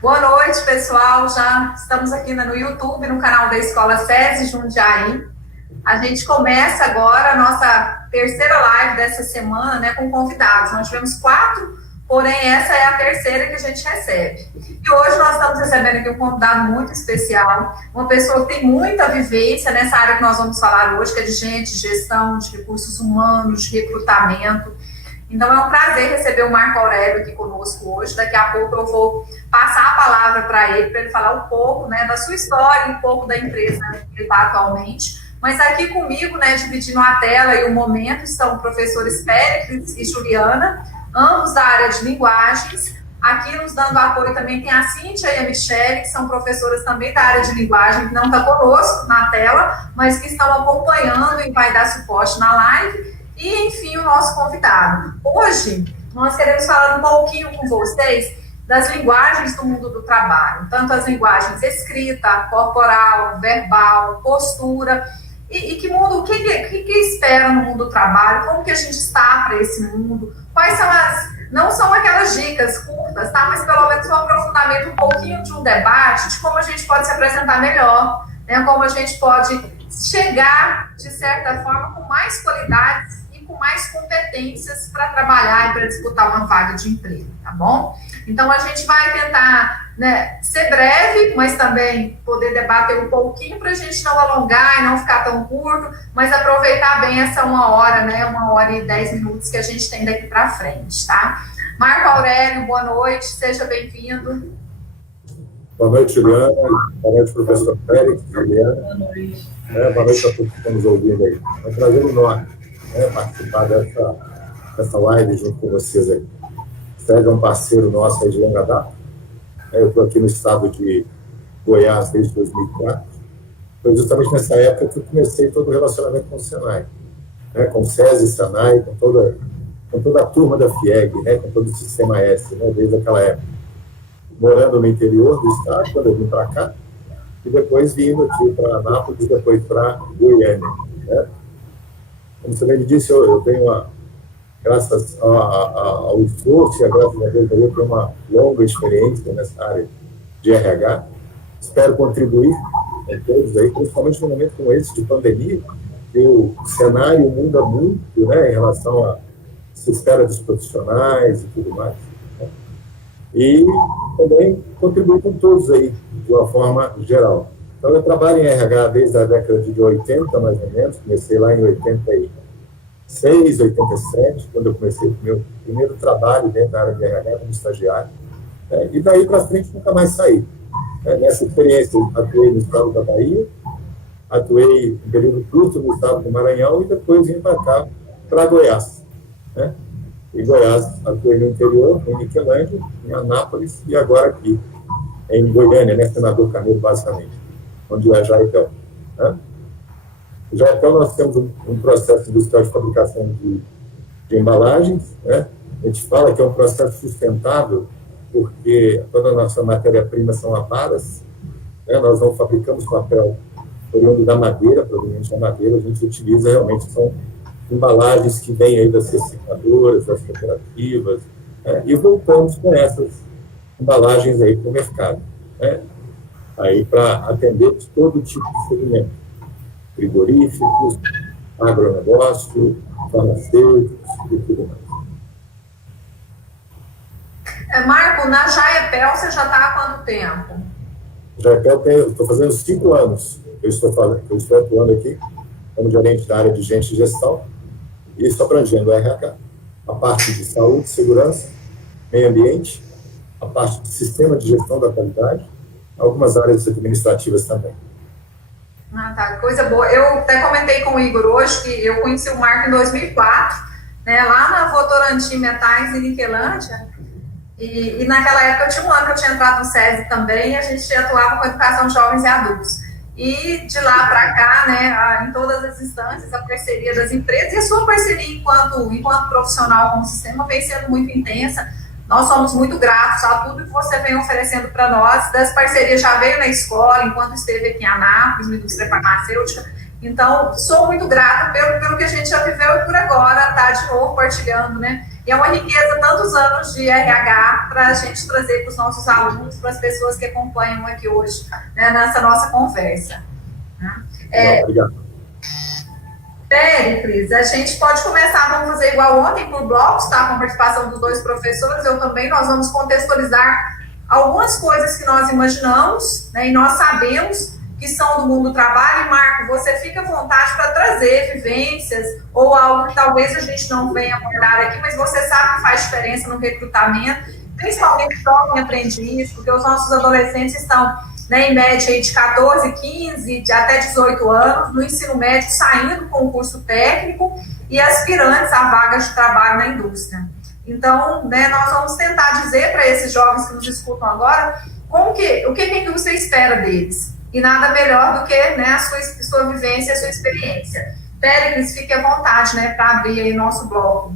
Boa noite, pessoal. Já estamos aqui no YouTube, no canal da Escola SESI Jundiaí. A gente começa agora a nossa terceira live dessa semana, né, com convidados. Nós tivemos 4, porém essa é a terceira que a gente recebe. E hoje nós estamos recebendo aqui um convidado muito especial, uma pessoa que tem muita vivência nessa área que nós vamos falar hoje, que é de gestão, de recursos humanos, de recrutamento. Então, é um prazer receber o Marco Aurélio aqui conosco hoje. Daqui a pouco eu vou passar a palavra para ele falar um pouco, né, da sua história, um pouco da empresa que ele está atualmente. Mas aqui comigo, né, dividindo a tela e o momento, estão o professores Péricles e Juliana, ambos da área de linguagens. Aqui nos dando apoio também tem a Cíntia e a Michele, que são professoras também da área de linguagem, que não está conosco na tela, mas que estão acompanhando e vai dar suporte na live. E, enfim, o nosso convidado. Hoje, nós queremos falar um pouquinho com vocês das linguagens do mundo do trabalho, tanto as linguagens escrita, corporal, verbal, postura, e que mundo, o que espera no mundo do trabalho, como que a gente está para esse mundo, quais são não são aquelas dicas curtas, tá? Mas pelo menos um aprofundamento, um pouquinho de um debate de como a gente pode se apresentar melhor, né? Como a gente pode chegar, de certa forma, com mais qualidades com mais competências para trabalhar e para disputar uma vaga de emprego, tá bom? Então, a gente vai tentar, né, ser breve, mas também poder debater um pouquinho para a gente não alongar e não ficar tão curto, mas aproveitar bem essa 1 hora, né, 1 hora e 10 minutos que a gente tem daqui para frente, tá? Marco Aurélio, boa noite, seja bem-vindo. Boa noite, Juliana. Boa noite, professor Félix, Juliana. Boa noite. Boa noite a todos que estão nos ouvindo aí. É um prazer enorme participar dessa live junto com vocês aí. Sérgio é um parceiro nosso aí de longa data. Eu estou aqui no estado de Goiás desde 2004. Foi justamente nessa época que eu comecei todo o relacionamento com o Senai, com o SESI, Senai, com toda a turma da FIEG, com todo o Sistema S, desde aquela época. Morando no interior do estado, quando eu vim para cá, e depois vindo aqui para Anápolis e depois para Goiânia. Como você bem disse, eu tenho graças ao esforço e a graças a Deus, eu tenho uma longa experiência nessa área de RH. Espero contribuir com todos aí, principalmente num momento como esse de pandemia, que o cenário muda muito, em relação a se espera dos profissionais e tudo mais. E também contribuir com todos aí, de uma forma geral. Então, eu trabalho em RH desde a década de 80, mais ou menos. Comecei lá em 86, 87, quando eu comecei o meu primeiro trabalho dentro da área de RH como estagiário. E daí para frente nunca mais saí. Nessa experiência, atuei no estado da Bahia, atuei em período curto no estado do Maranhão e depois vim para cá, para Goiás. Em Goiás, atuei no interior, em Niquelândia, em Anápolis e agora aqui, em Goiânia, Senador Carneiro, basicamente, onde é a Jaipel. Em Jaipel nós temos um processo industrial de fabricação de embalagens. A gente fala que é um processo sustentável, porque toda a nossa matéria-prima são aparas. Nós não fabricamos papel oriundo da madeira, proveniente da madeira, a gente utiliza realmente, são embalagens que vêm aí das recicladoras, das cooperativas, e voltamos com essas embalagens aí para o mercado, aí para atender todo tipo de segmento, frigoríficos, agronegócio, farmacêuticos e tudo mais. Marco, na Jaipel você já está há quanto tempo? Jaipel estou fazendo 5 anos que eu estou atuando aqui como gerente da área de gente e gestão, e isso abrangendo o RH, a parte de saúde, segurança, meio ambiente, a parte de sistema de gestão da qualidade, algumas áreas administrativas também. Tá, coisa boa. Eu até comentei com o Igor hoje que eu conheci o Marco em 2004, lá na Votorantim Metais, em Niquelândia, e naquela época eu tinha um ano que eu tinha entrado no SESI também, e a gente atuava com educação de jovens e adultos. E de lá para cá, em todas as instâncias, a parceria das empresas e a sua parceria enquanto profissional com o sistema vem sendo muito intensa. Nós somos muito gratos a tudo que você vem oferecendo para nós. Das parcerias já veio na escola, enquanto esteve aqui em Anápolis, na indústria farmacêutica. Então, sou muito grata pelo que a gente já viveu e por agora está de novo partilhando, E é uma riqueza tantos anos de RH para a gente trazer para os nossos alunos, para as pessoas que acompanham aqui hoje, né, nessa nossa conversa. Obrigado. Péricles, a gente pode começar, vamos fazer igual ontem, por blocos, tá? Com a participação dos 2 professores, eu também, nós vamos contextualizar algumas coisas que nós imaginamos, né, e nós sabemos que são do mundo do trabalho. E, Marco, você fica à vontade para trazer vivências ou algo que talvez a gente não venha abordar aqui, mas você sabe que faz diferença no recrutamento, principalmente jovem aprendiz, porque os nossos adolescentes estão, né, em média aí de 14, 15, de até 18 anos, no ensino médio, saindo com o curso técnico e aspirantes a vagas de trabalho na indústria. Então, né, nós vamos tentar dizer para esses jovens que nos escutam agora o que a indústria espera deles. E nada melhor do que, né, a sua vivência, a sua experiência. Péricles, fique à vontade, né, para abrir aí nosso bloco.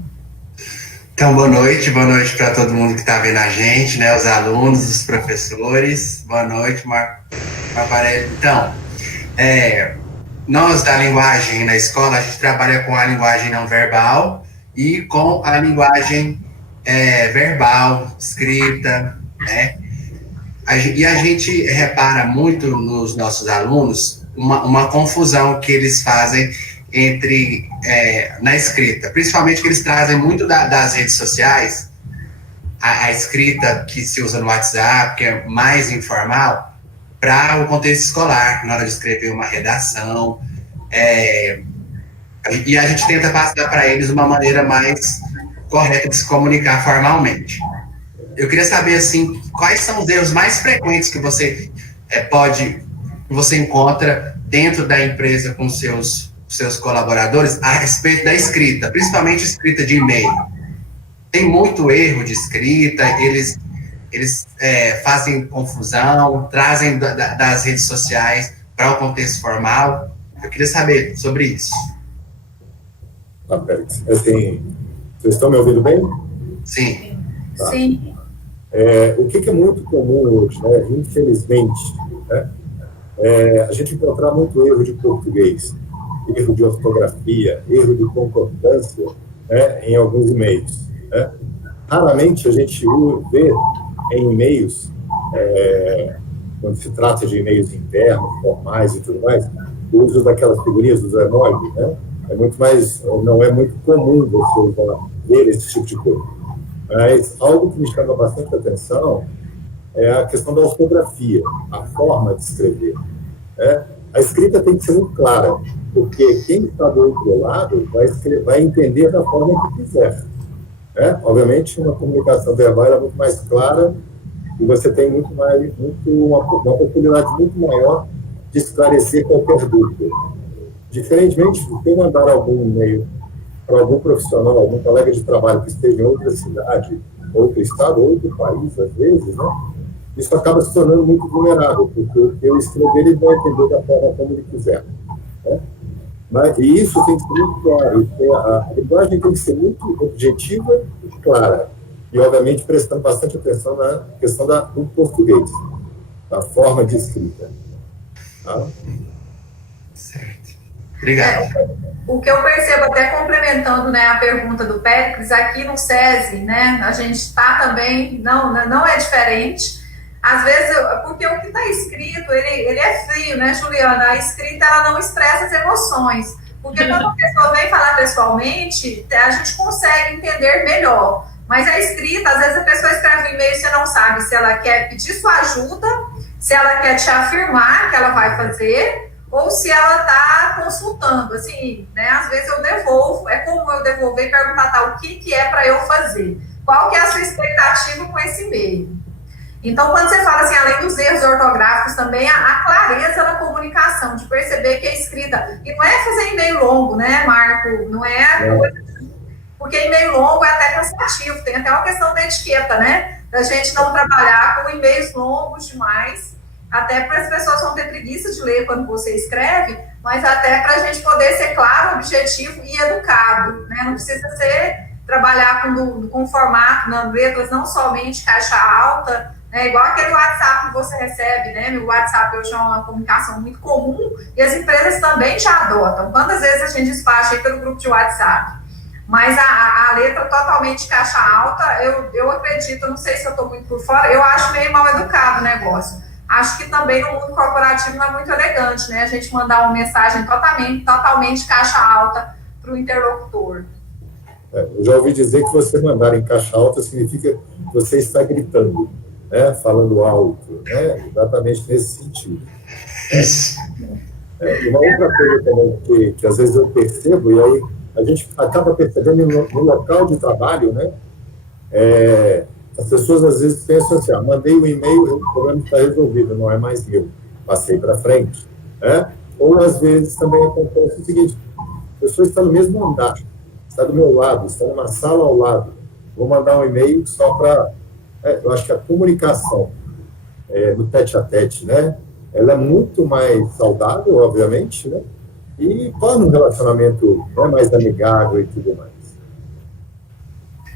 Então, boa noite para todo mundo que está vendo a gente, né, os alunos, os professores. Boa noite, Marco Aparelho. Então, nós da linguagem na escola, a gente trabalha com a linguagem não verbal e com a linguagem verbal, escrita, né? E a gente repara muito nos nossos alunos uma confusão que eles fazem entre na escrita, principalmente que eles trazem muito das redes sociais, a escrita que se usa no WhatsApp, que é mais informal, para o contexto escolar, na hora de escrever uma redação, e a gente tenta passar para eles uma maneira mais correta de se comunicar formalmente. Eu queria saber, assim, quais são os erros mais frequentes que você você encontra dentro da empresa com seus colaboradores a respeito da escrita, principalmente escrita de e-mail. Tem muito erro de escrita, eles fazem confusão, trazem das redes sociais para o contexto formal. Eu queria saber sobre isso. Pérez, assim, vocês estão me ouvindo bem? Sim. Tá. Sim. O que é muito comum hoje, né, infelizmente, né, a gente encontrar muito erro de português, erro de ortografia, erro de concordância, né, em alguns e-mails. Né? Raramente a gente vê em e-mails, quando se trata de e-mails internos, formais e tudo mais, o uso daquelas figurinhas dos emojis, né? Não é muito comum você ver esse tipo de coisa. Mas algo que me chama bastante atenção é a questão da ortografia, a forma de escrever. Né? A escrita tem que ser muito clara, porque quem está do outro lado vai entender da forma que quiser. Né? Obviamente, uma comunicação verbal é muito mais clara e você tem uma possibilidade muito maior de esclarecer qualquer dúvida. Diferentemente, se eu mandar algum e-mail para algum profissional, algum colega de trabalho que esteja em outra cidade, outro estado, outro país, às vezes, né, isso acaba se tornando muito vulnerável, porque o que eu escrever, ele vai entender da forma como ele quiser. Né? E isso tem que ser muito claro. A linguagem tem que ser muito objetiva e clara. E, obviamente, prestando bastante atenção na questão do português, da forma de escrita. Tá? Certo. Obrigado. O que eu percebo, até complementando, né, a pergunta do Péricles, aqui no SESI, né, a gente está também, não é diferente. Às vezes, porque o que está escrito, ele é frio, né, Juliana? A escrita, ela não expressa as emoções. Porque quando a pessoa vem falar pessoalmente, a gente consegue entender melhor. Mas a escrita, às vezes a pessoa escreve um e-mail e você não sabe se ela quer pedir sua ajuda, se ela quer te afirmar que ela vai fazer, ou se ela está consultando, assim, né, às vezes eu devolvo, é como eu devolver e perguntar, tá, o que é para eu fazer? Qual que é a sua expectativa com esse e-mail? Então, quando você fala assim, além dos erros ortográficos também, a clareza na comunicação, de perceber que a escrita, e não é fazer e-mail longo, né, Marco? Não é, porque e-mail longo é até cansativo, tem até uma questão da etiqueta, né, da gente não trabalhar com e-mails longos demais, até para as pessoas vão ter preguiça de ler quando você escreve, mas até para a gente poder ser claro, objetivo e educado, né? Não precisa trabalhar com formato, letras não somente caixa alta, né? Igual aquele WhatsApp que você recebe, né? O WhatsApp hoje é uma comunicação muito comum e as empresas também já adotam. Quantas vezes a gente despacha aí pelo grupo de WhatsApp? Mas a letra totalmente caixa alta, eu acredito, não sei se eu estou muito por fora, eu acho meio mal educado o negócio. Acho que também no mundo corporativo não é muito elegante, né? A gente mandar uma mensagem totalmente caixa alta para o interlocutor. Eu já ouvi dizer que você mandar em caixa alta significa que você está gritando, né? Falando alto, né? Exatamente nesse sentido. E uma outra coisa também que às vezes eu percebo, e aí a gente acaba percebendo no local de trabalho, né? As pessoas às vezes pensam assim, mandei um e-mail, o problema está resolvido, não é mais meu, passei para frente. Né? Ou às vezes também acontece o seguinte, a pessoa está no mesmo andar, está do meu lado, está numa sala ao lado, vou mandar um e-mail só para... eu acho que a comunicação no tete-a-tete, né? Ela é muito mais saudável, obviamente, né? E torna um relacionamento mais amigável e tudo mais.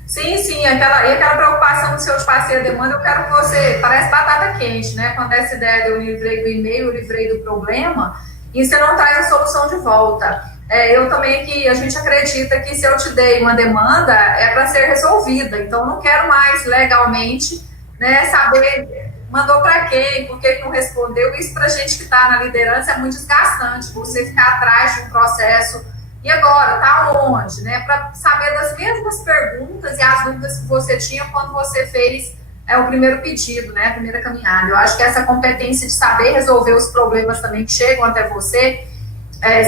Sim, e aquela preocupação do seu parceiro demanda, eu quero que você, parece batata quente, né? Quando essa ideia de eu livrei do e-mail, eu livrei do problema, e você não traz a solução de volta. Eu também a gente acredita que se eu te dei uma demanda, é para ser resolvida, então não quero mais legalmente, né, saber mandou para quem, por que não respondeu. Isso para a gente que está na liderança é muito desgastante, você ficar atrás de um processo. E agora, está onde? Né? Para saber das mesmas perguntas e as dúvidas que você tinha quando você fez o primeiro pedido, né? A primeira caminhada. Eu acho que essa competência de saber resolver os problemas também que chegam até você,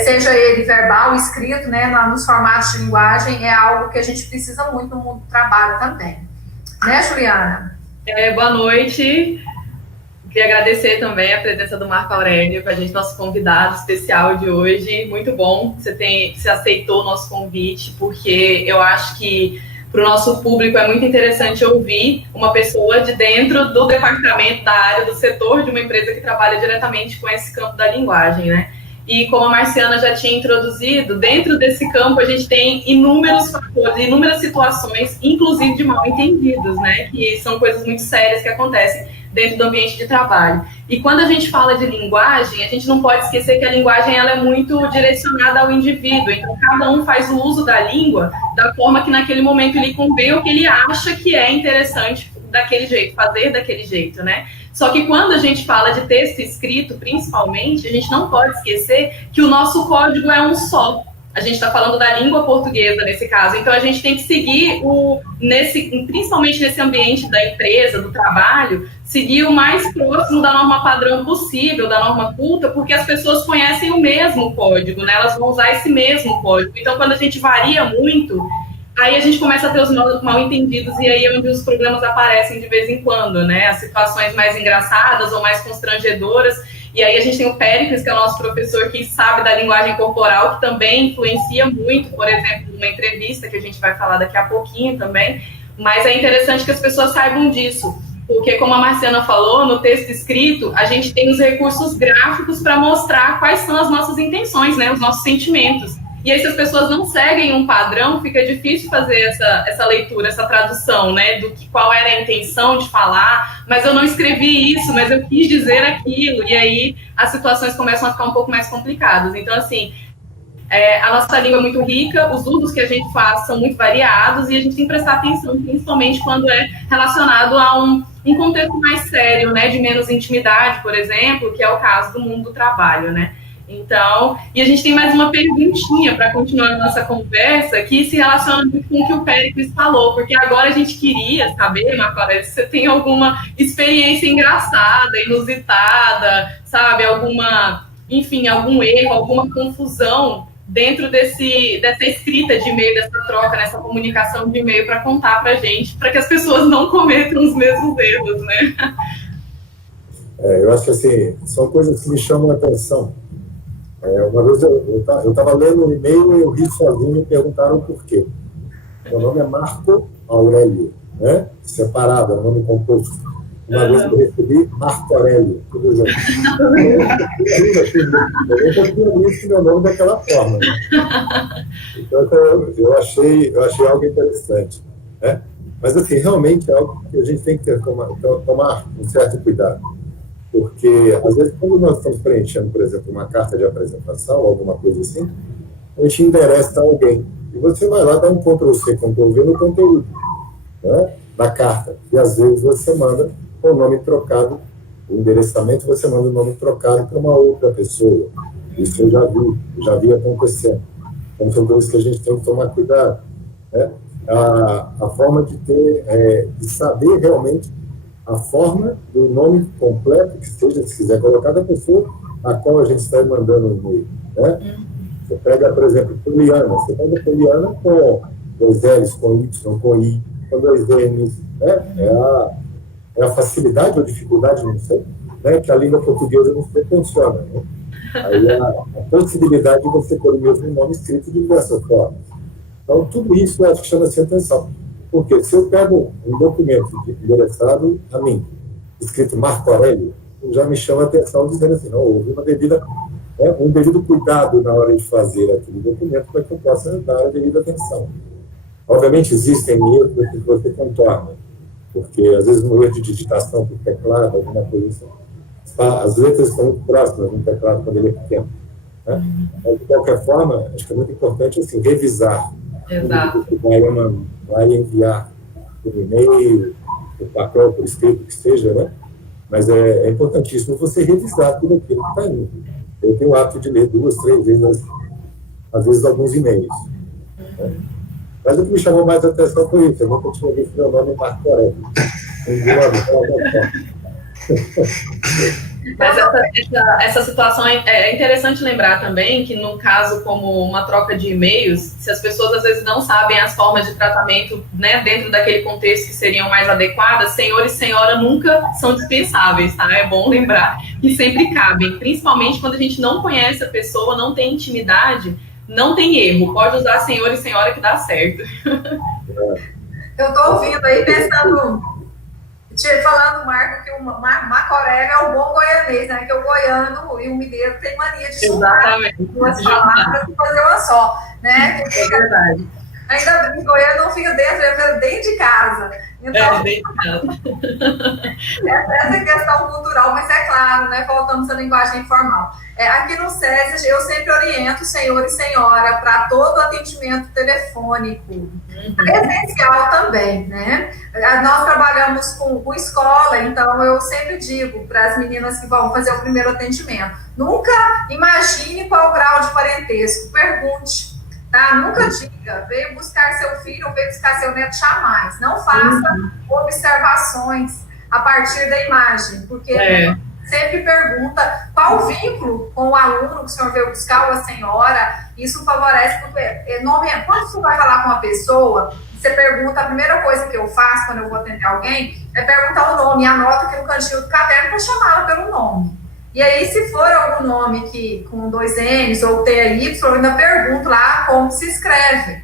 seja ele verbal, escrito, né, nos formatos de linguagem, é algo que a gente precisa muito no mundo do trabalho também. Né, Juliana? Boa noite. Queria agradecer também a presença do Marco Aurélio com a gente, nosso convidado especial de hoje. Muito bom que você aceitou o nosso convite, porque eu acho que para o nosso público é muito interessante ouvir uma pessoa de dentro do departamento, da área, do setor de uma empresa que trabalha diretamente com esse campo da linguagem, né? E como a Marciana já tinha introduzido, dentro desse campo a gente tem inúmeros fatores, inúmeras situações, inclusive de mal-entendidos, né? Que são coisas muito sérias que acontecem dentro do ambiente de trabalho. E quando a gente fala de linguagem, a gente não pode esquecer que a linguagem ela é muito direcionada ao indivíduo. Então, cada um faz o uso da língua da forma que naquele momento lhe convém ou que ele acha que é interessante daquele jeito, fazer daquele jeito, né? Só que quando a gente fala de texto escrito, principalmente, a gente não pode esquecer que o nosso código é um só. A gente está falando da língua portuguesa nesse caso. Então, a gente tem que seguir, principalmente nesse ambiente da empresa, do trabalho, seguir o mais próximo da norma padrão possível, da norma culta, porque as pessoas conhecem o mesmo código, né? Elas vão usar esse mesmo código. Então, quando a gente varia muito, aí a gente começa a ter os mal-entendidos e aí é onde os problemas aparecem de vez em quando, né? As situações mais engraçadas ou mais constrangedoras. E aí a gente tem o Péricles, que é o nosso professor que sabe da linguagem corporal, que também influencia muito, por exemplo, numa entrevista que a gente vai falar daqui a pouquinho também. Mas é interessante que as pessoas saibam disso, porque como a Marciana falou, no texto escrito, a gente tem os recursos gráficos para mostrar quais são as nossas intenções, né? Os nossos sentimentos. E aí, se as pessoas não seguem um padrão, fica difícil fazer essa leitura, essa tradução, né? Qual era a intenção de falar, mas eu não escrevi isso, mas eu quis dizer aquilo. E aí, as situações começam a ficar um pouco mais complicadas. Então, assim, a nossa língua é muito rica, os usos que a gente faz são muito variados e a gente tem que prestar atenção, principalmente quando é relacionado a um contexto mais sério, né? De menos intimidade, por exemplo, que é o caso do mundo do trabalho, né? Então, e a gente tem mais uma perguntinha para continuar a nossa conversa, que se relaciona muito com o que o Péricles falou, porque agora a gente queria saber, Marco Aurélio, se você tem alguma experiência engraçada, inusitada, sabe, algum erro, alguma confusão dentro dessa escrita de e-mail, dessa troca, nessa comunicação de e-mail para contar para a gente, para que as pessoas não cometam os mesmos erros, né? Eu acho que, assim, são coisas que me chamam a atenção. Uma vez eu estava lendo um e-mail e eu ri sozinho e me perguntaram por quê. Meu nome é Marco Aurélio, né? Separado, é um nome composto. Uma vez eu recebi Marco Aurélio, tudo junto. Eu nunca tinha visto meu nome daquela forma. Né? Então, eu achei algo interessante. Né? Mas, assim, realmente é algo que a gente tem que tomar um certo cuidado. Porque, às vezes, quando nós estamos preenchendo, por exemplo, uma carta de apresentação, alguma coisa assim, a gente endereça a alguém. E você vai lá dar um Ctrl+C, Ctrl+V no conteúdo, né, da carta. E às vezes você manda o nome trocado, o endereçamento, você manda o nome trocado para uma outra pessoa. Isso eu já vi acontecendo. Então são coisas que a gente tem que tomar cuidado, né? A forma de ter, de saber realmente a forma do nome completo, que seja, se quiser colocar, da pessoa a qual a gente está mandando o e-mail, né? Você pega, por exemplo, Poliana, você pega Poliana com 2 L's, com Y, com I, com 2 N's, né? É a facilidade ou dificuldade, não sei, né? Que a língua portuguesa não proporciona, né? Aí a possibilidade de você ter o mesmo nome escrito de diversas formas. Então, tudo isso eu acho que chama-se atenção. Porque se eu pego um documento endereçado a mim, escrito Marco Aurélio, já me chama a atenção dizendo assim, não, houve um devido cuidado na hora de fazer aquele documento para que eu possa dar a devida atenção. Obviamente, existem erros que você contorna, porque às vezes no erro de digitação por teclado, alguma coisa assim, as letras estão muito próximas no teclado quando ele é pequeno, né? Mas, de qualquer forma, acho que é muito importante assim, revisar. Exato. Você vai enviar por e-mail, por papel, por escrito, que seja, né? Mas é importantíssimo você revisar tudo aquilo que está indo. Eu tenho o hábito de ler 2, 3 vezes, às vezes alguns e-mails, né? Mas o que me chamou mais a atenção foi isso. Eu nunca tinha visto meu nome Marco Aurélio. Mas essa situação é interessante lembrar também que, no caso, como uma troca de e-mails, se as pessoas às vezes não sabem as formas de tratamento, né, dentro daquele contexto que seriam mais adequadas, senhor e senhora nunca são dispensáveis, tá? É bom lembrar que sempre cabem, principalmente quando a gente não conhece a pessoa, não tem intimidade, não tem erro. Pode usar senhor e senhora que dá certo. Eu tô ouvindo aí, pensando... Falando, Marco, que o Marco Aurélio é o bom goianês, né? Que o goiano e o mineiro tem mania de juntar duas palavras e fazer uma só, né? Que fica, é verdade. Ainda bem, goiano não fica dentro de casa. Então, dentro de casa. Essa é questão cultural, mas é claro, né? Voltamos à linguagem informal. Aqui no SESI, eu sempre oriento senhor e senhora para todo atendimento telefônico, presencial também, né? Nós trabalhamos com escola, então eu sempre digo para as meninas que vão fazer o primeiro atendimento, nunca imagine qual o grau de parentesco, pergunte, tá? Nunca diga, veio buscar seu filho ou veio buscar seu neto, jamais. Não faça observações a partir da imagem, porque sempre pergunta qual o vínculo com o aluno que o senhor veio buscar ou a senhora. Isso favorece, porque quando você vai falar com uma pessoa, você pergunta, a primeira coisa que eu faço quando eu vou atender alguém é perguntar o nome, anota aqui no cantinho do caderno para chamá-la pelo nome. E aí, se for algum nome que, com 2 N's ou TY, eu ainda pergunto lá como se escreve.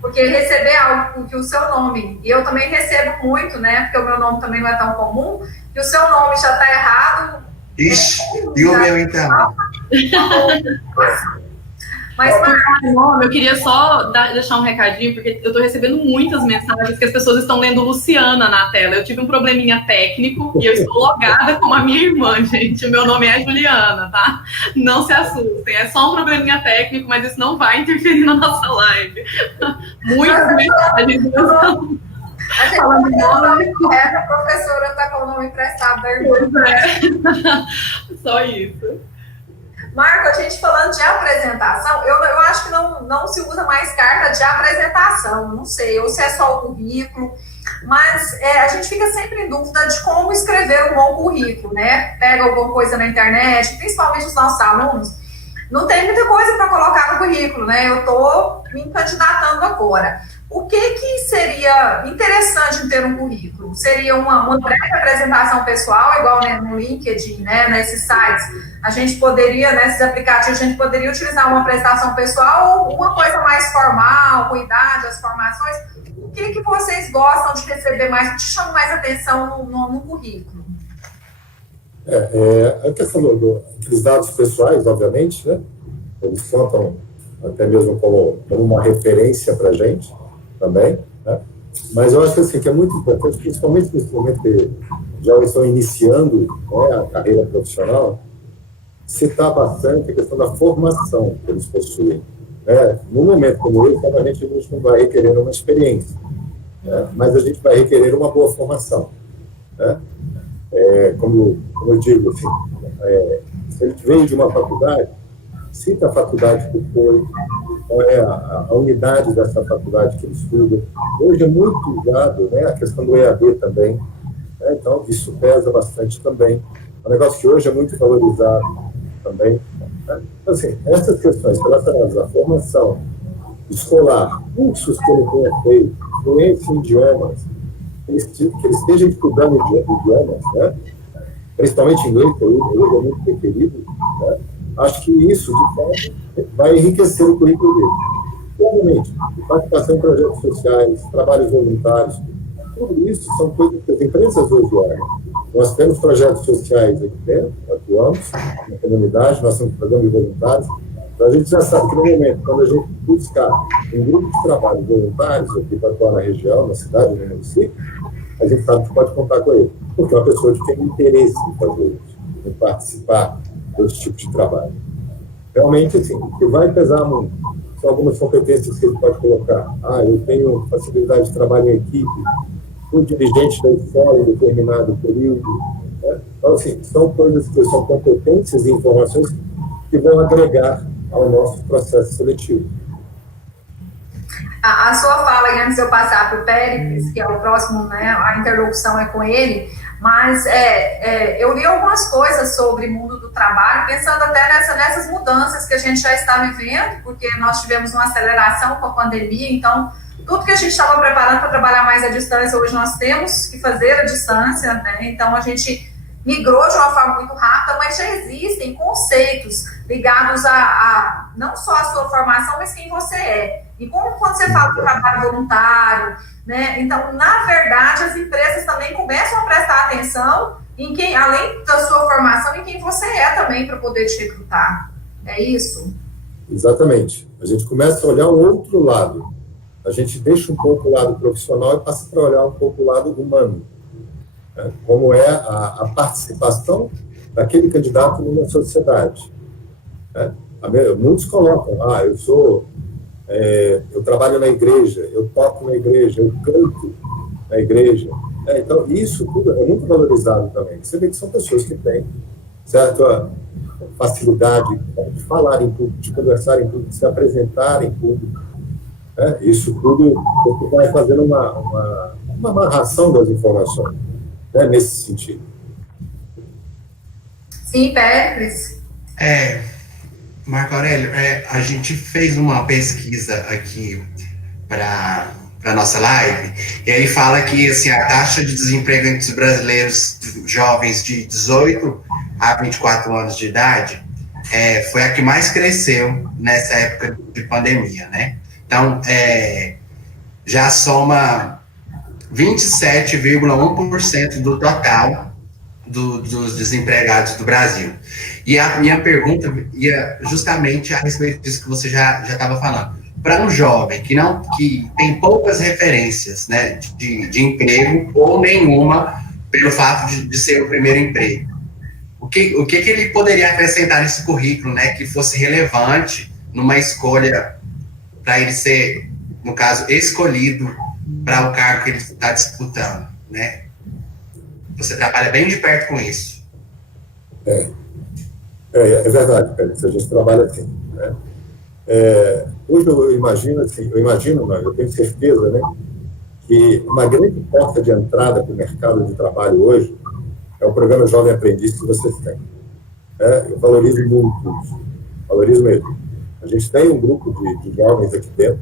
Porque receber algo que o seu nome, e eu também recebo muito, né? Porque o meu nome também não é tão comum, e o seu nome já está errado. Ixi, e o meu então? Mas, eu queria só deixar um recadinho, porque eu estou recebendo muitas mensagens que as pessoas estão lendo Luciana na tela. Eu tive um probleminha técnico e eu estou logada como a minha irmã, gente. O meu nome é Juliana, tá? Não se assustem, é só um probleminha técnico, mas isso não vai interferir na nossa live. Muitas mensagens. A gente falando de nome correto, a professora está com o nome emprestado da irmã. Só isso. Marco, a gente falando de apresentação, eu acho que não se usa mais carta de apresentação, não sei, ou se é só o currículo, mas a gente fica sempre em dúvida de como escrever um bom currículo, né? Pega alguma coisa na internet, principalmente os nossos alunos, não tem muita coisa para colocar no currículo, né? Eu estou me candidatando agora. O que seria interessante em ter um currículo? Seria uma breve apresentação pessoal, igual, né, no LinkedIn, né, nesses sites. A gente poderia, nesses aplicativos, a gente poderia utilizar uma apresentação pessoal ou uma coisa mais formal, com idade, as formações. O que vocês gostam de receber mais, o que chama mais atenção no currículo? A questão dos dados pessoais, obviamente, né? Eles contam até mesmo como uma referência para a gente também, né? Mas eu acho assim, que é muito importante, principalmente nesse momento que já estão iniciando, né, a carreira profissional, citar bastante a questão da formação que eles possuem, né? Num momento como esse, a gente não vai requerer uma experiência, né? Mas a gente vai requerer uma boa formação, né? Como eu digo, assim, se ele veio de uma faculdade, cita a faculdade que foi, qual é a unidade dessa faculdade que ele estuda. Hoje é muito usado, né, a questão do EAD também, né? Então isso pesa bastante também. É um negócio que hoje é muito valorizado também, né? Então, assim, essas questões relacionadas à formação escolar, cursos que ele tenha feito, fluência em idiomas, que ele esteja estudando idiomas, né? Principalmente inglês, que hoje é muito requerido, né? Acho que isso, de fato, vai enriquecer o currículo dele. Obviamente, participação em projetos sociais, trabalhos voluntários, tudo isso são coisas que as empresas hoje olham. Nós temos projetos sociais aqui dentro, atuamos na comunidade, nós temos programas voluntários, então a gente já sabe que no momento, quando a gente buscar um grupo de trabalho voluntários aqui para atuar na região, na cidade, no município, a gente sabe que pode contar com ele, porque é uma pessoa que tem interesse em fazer isso, em participar desse tipo de trabalho. Realmente, assim, o que vai pesar muito são algumas competências que ele pode colocar. Eu tenho facilidade de trabalho em equipe, fui dirigente da escola em determinado período, né? Então, assim, são coisas que são competências e informações que vão agregar ao nosso processo seletivo. A sua fala, e antes de eu passar para o Péricles, que é o próximo, né, a interlocução é com ele, mas eu li algumas coisas sobre o mundo do trabalho, pensando até nessas mudanças que a gente já está vivendo, porque nós tivemos uma aceleração com a pandemia, então tudo que a gente estava preparando para trabalhar mais à distância, hoje nós temos que fazer à distância, né? Então a gente migrou de uma forma muito rápida, mas já existem conceitos ligados a não só a sua formação, mas quem você é. E como quando você fala do trabalho voluntário, né? Então, na verdade, as empresas também começam a prestar atenção em quem, além da sua formação, em quem você é também para poder te recrutar. É isso? Exatamente. A gente começa a olhar o outro lado. A gente deixa um pouco o lado profissional e passa para olhar um pouco o lado humano, né? Como é a participação daquele candidato numa sociedade, né? Muitos colocam, eu trabalho na igreja, eu toco na igreja, eu canto na igreja. Então, isso tudo é muito valorizado também. Você vê que são pessoas que têm certa facilidade de falar em público, de conversar em público, de se apresentar em público. Isso tudo vai fazendo uma amarração das informações, né, nesse sentido. Sim, Péricles. Marco Aurélio, a gente fez uma pesquisa aqui para a nossa live, e aí fala que assim, a taxa de desemprego entre os brasileiros jovens de 18 a 24 anos de idade foi a que mais cresceu nessa época de pandemia, né? Então, já soma 27,1% do total dos desempregados do Brasil. E a minha pergunta ia justamente a respeito disso que você já estava falando. Para um jovem que tem poucas referências, né, de emprego ou nenhuma, pelo fato de ser o primeiro emprego, o que ele poderia acrescentar nesse currículo, né, que fosse relevante numa escolha para ele ser, no caso, escolhido para o cargo que ele está disputando, né? Você trabalha bem de perto com isso. É verdade, Félix, a gente trabalha assim, né? Hoje eu tenho certeza, né, que uma grande porta de entrada para o mercado de trabalho hoje é o programa Jovem Aprendiz que vocês têm. Eu valorizo muito isso, valorizo mesmo. A gente tem um grupo de jovens aqui dentro,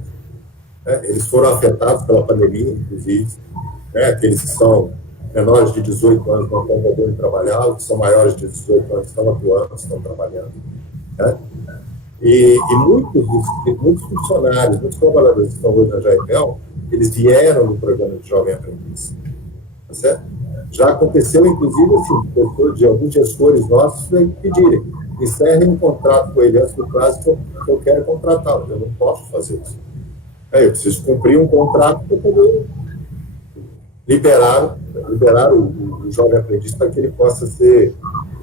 né? Eles foram afetados pela pandemia, inclusive, né? Aqueles que são menores de 18 anos não estão podendo trabalhar, os que são maiores de 18 anos estão atuando, estão trabalhando, né? E muitos funcionários, muitos trabalhadores que estão hoje na JPL, eles vieram do programa de Jovem Aprendiz, tá certo? Já aconteceu, inclusive, assim, de alguns gestores nossos pedirem, encerrem um contrato com ele antes do prazo que eu quero contratá-lo. Eu não posso fazer isso. Eu preciso cumprir um contrato para poder liberar o jovem aprendiz para que ele possa ser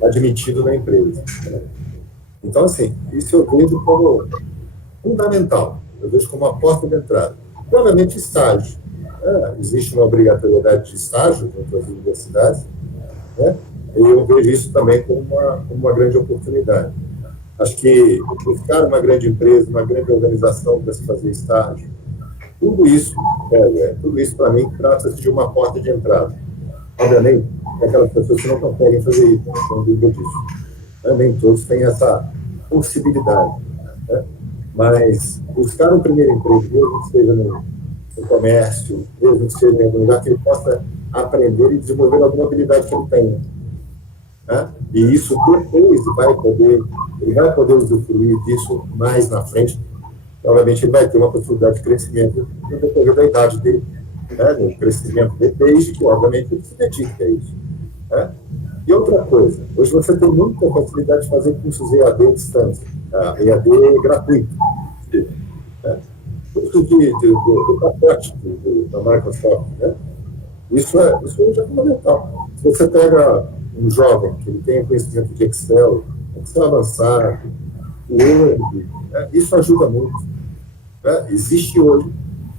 admitido na empresa, né? Então, assim, isso eu vejo como fundamental. Eu vejo como uma porta de entrada. Obviamente, estágio. Existe uma obrigatoriedade de estágio dentro das universidades, né? E eu vejo isso também como uma grande oportunidade. Acho que buscar uma grande empresa, uma grande organização para se fazer estágio, tudo isso para mim, trata-se de uma porta de entrada. Obviamente, aquelas pessoas que não conseguem fazer isso, não dúvida disso. Nem todos têm essa possibilidade. Né? Mas buscar um primeiro emprego, mesmo que seja no comércio, mesmo que seja em algum lugar que ele possa aprender e desenvolver alguma habilidade que ele tenha. Né? E isso depois ele vai poder usufruir disso mais na frente. Obviamente, ele vai ter uma possibilidade de crescimento no decorrer da idade dele, né? No crescimento dele, desde que, obviamente, ele se dedique a isso. Né? E outra coisa, hoje você tem muita facilidade de fazer cursos EAD à distância, EAD gratuito. Né? Cursos do pacote da Microsoft. Né? Isso hoje é fundamental. Se você pega um jovem que ele tem conhecimento de Excel avançado, Word, isso ajuda muito. Né? Existe hoje,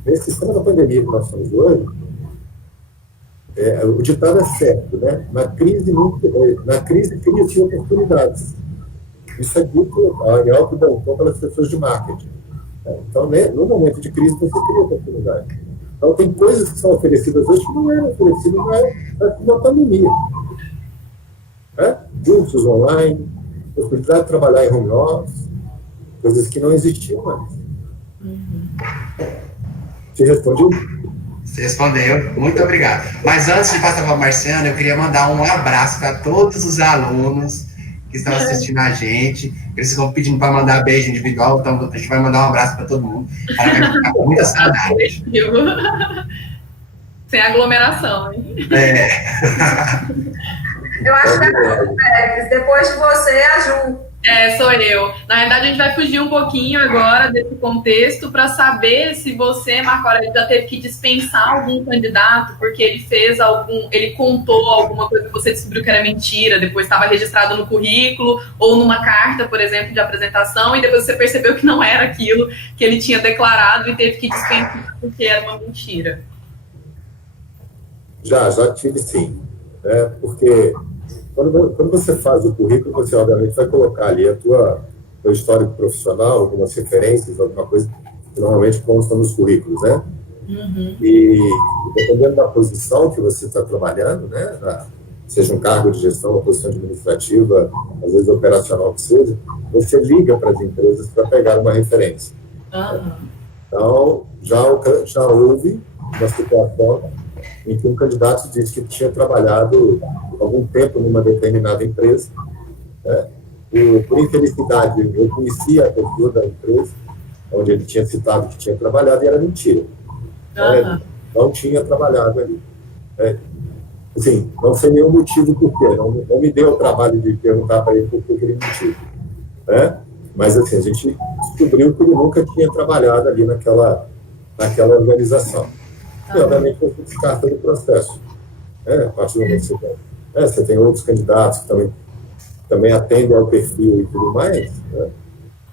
nesse sistema da pandemia que nós estamos hoje, o ditado é certo, né? Na crise cria-se oportunidades. Isso é dito em alto bom tom pelas pessoas de marketing. Então, né, no momento de crise, você cria oportunidade. Então, tem coisas que são oferecidas hoje que não eram oferecidas na pandemia. Cursos online, possibilidade de trabalhar em home office, coisas que não existiam antes. Você respondeu? Você respondeu, muito obrigado. Mas antes de passar para a Marciana, eu queria mandar um abraço para todos os alunos que estão assistindo a gente. Eles ficam pedindo para mandar beijo individual, então a gente vai mandar um abraço para todo mundo. Ela vai ficar com muita saudade. Sem aglomeração, hein? Eu acho que depois de você, a Ju. Sou eu. Na verdade, a gente vai fugir um pouquinho agora desse contexto para saber se você, Marco Aurélio, já teve que dispensar algum candidato porque ele contou alguma coisa que você descobriu que era mentira, depois estava registrado no currículo ou numa carta, por exemplo, de apresentação, e depois você percebeu que não era aquilo que ele tinha declarado e teve que dispensar porque era uma mentira. Já tive sim. Porque quando você faz o currículo, você obviamente vai colocar ali a tua histórico profissional, algumas referências, alguma coisa que normalmente constam nos currículos, né? Uhum. E dependendo da posição que você está trabalhando, né, seja um cargo de gestão, uma posição administrativa, às vezes operacional que seja, você liga para as empresas para pegar uma referência. Uhum. Então, já houve uma situação em que um candidato disse que tinha trabalhado algum tempo numa determinada empresa. Né? Por infelicidade, eu conhecia a pessoa da empresa, onde ele tinha citado que tinha trabalhado, e era mentira. Não tinha trabalhado ali. Assim, não sei nenhum motivo por quê, não me deu o trabalho de perguntar para ele por que ele mentiu. Mas, assim, a gente descobriu que ele nunca tinha trabalhado ali naquela organização. E, obviamente, você descarta do processo. A partir do momento que você tem outros candidatos que também atendem ao perfil e tudo mais. Né?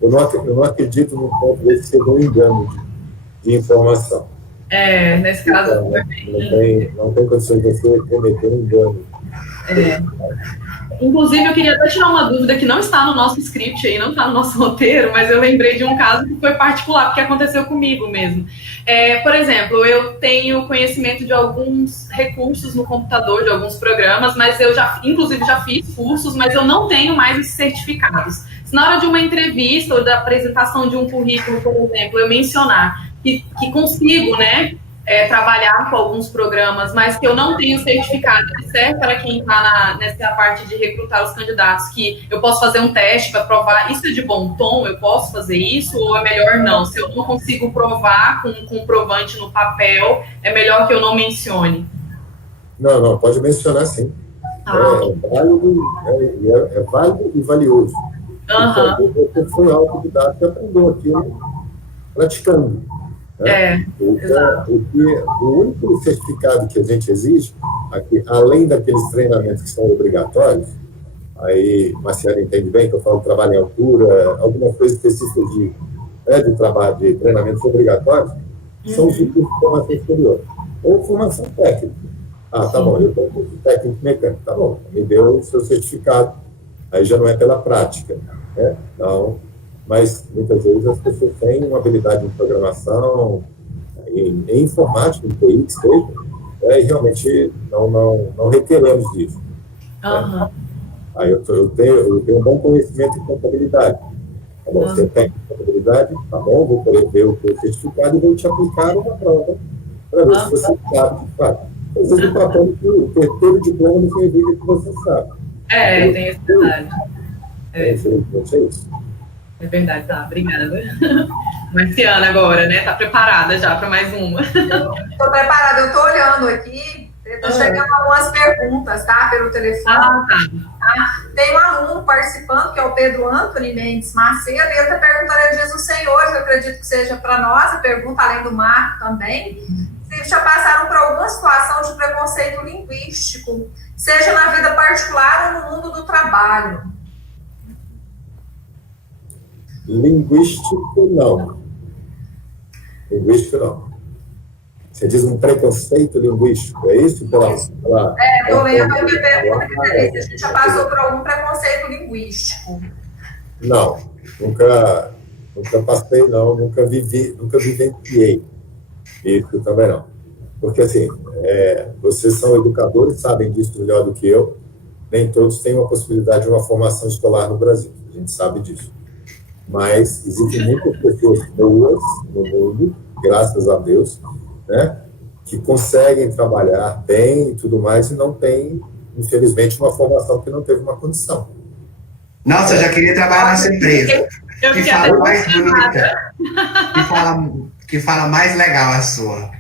Eu não acredito no ponto desse ser um engano de informação. Nesse caso... Não tem condições de você cometer um engano. Inclusive, eu queria até tirar uma dúvida que não está no nosso script aí, não está no nosso roteiro, mas eu lembrei de um caso que foi particular, porque aconteceu comigo mesmo. Por exemplo, eu tenho conhecimento de alguns recursos no computador, de alguns programas, mas eu inclusive já fiz cursos, mas eu não tenho mais esses certificados. Se na hora de uma entrevista ou da apresentação de um currículo, por exemplo, eu mencionar que consigo, né, trabalhar com alguns programas, mas que eu não tenho certificado, certo? Para quem está nessa parte de recrutar os candidatos, que eu posso fazer um teste para provar, isso é de bom tom, eu posso fazer isso, ou é melhor não? Se eu não consigo provar com um comprovante no papel, é melhor que eu não mencione? Não, pode mencionar sim. É válido e valioso. Então, você foi autodidata e aprendeu aquilo praticando. O único certificado que a gente exige, aqui, além daqueles treinamentos que são obrigatórios, aí Marciana entende bem que eu falo trabalho em altura, alguma coisa específica de de trabalho, de treinamentos obrigatórios, são os cursos de formação superior. Ou formação técnica. Tá bom, eu tenho curso técnico mecânico. Tá bom, me deu o seu certificado. Aí já não é pela prática, né? Não, mas muitas vezes as pessoas têm uma habilidade em programação, em informática, em TI, que seja, e realmente não requeremos disso. Né? Aí eu tenho um bom conhecimento em contabilidade. Tá bom, você tem contabilidade, tá bom, vou poder ver o teu certificado e vou te aplicar uma prova para ver se você sabe de fato. Às vezes o papel que ter o diploma não significa que você sabe. Tem esse detalhe. É isso. É verdade, tá, obrigada. Marciana agora, né, tá preparada já para mais uma. Estou preparada, eu estou olhando aqui, estou chegando algumas perguntas, tá, pelo telefone. Tá. Tem um aluno participando, que é o Pedro Antônio Mendes Macedo, e ele está perguntando, ele diz o Senhor, que eu acredito que seja para nós, a pergunta além do Marco também, se já passaram por alguma situação de preconceito linguístico, seja na vida particular ou no mundo do trabalho. Linguístico, não. Você diz um preconceito linguístico, é isso? Eu lembro que a pergunta que a gente já passou por algum preconceito linguístico. Não, nunca passei, não, nunca vivenciei isso também não. Porque, assim, vocês são educadores, sabem disso melhor do que eu, nem todos têm uma possibilidade de uma formação escolar no Brasil, a gente sabe disso. Mas existem muitas pessoas boas no mundo, graças a Deus, né, que conseguem trabalhar bem e tudo mais, e não têm, infelizmente, uma formação que não teve uma condição. Nossa, eu já queria trabalhar nessa empresa. Que fala mais bonita. Que fala mais legal a sua.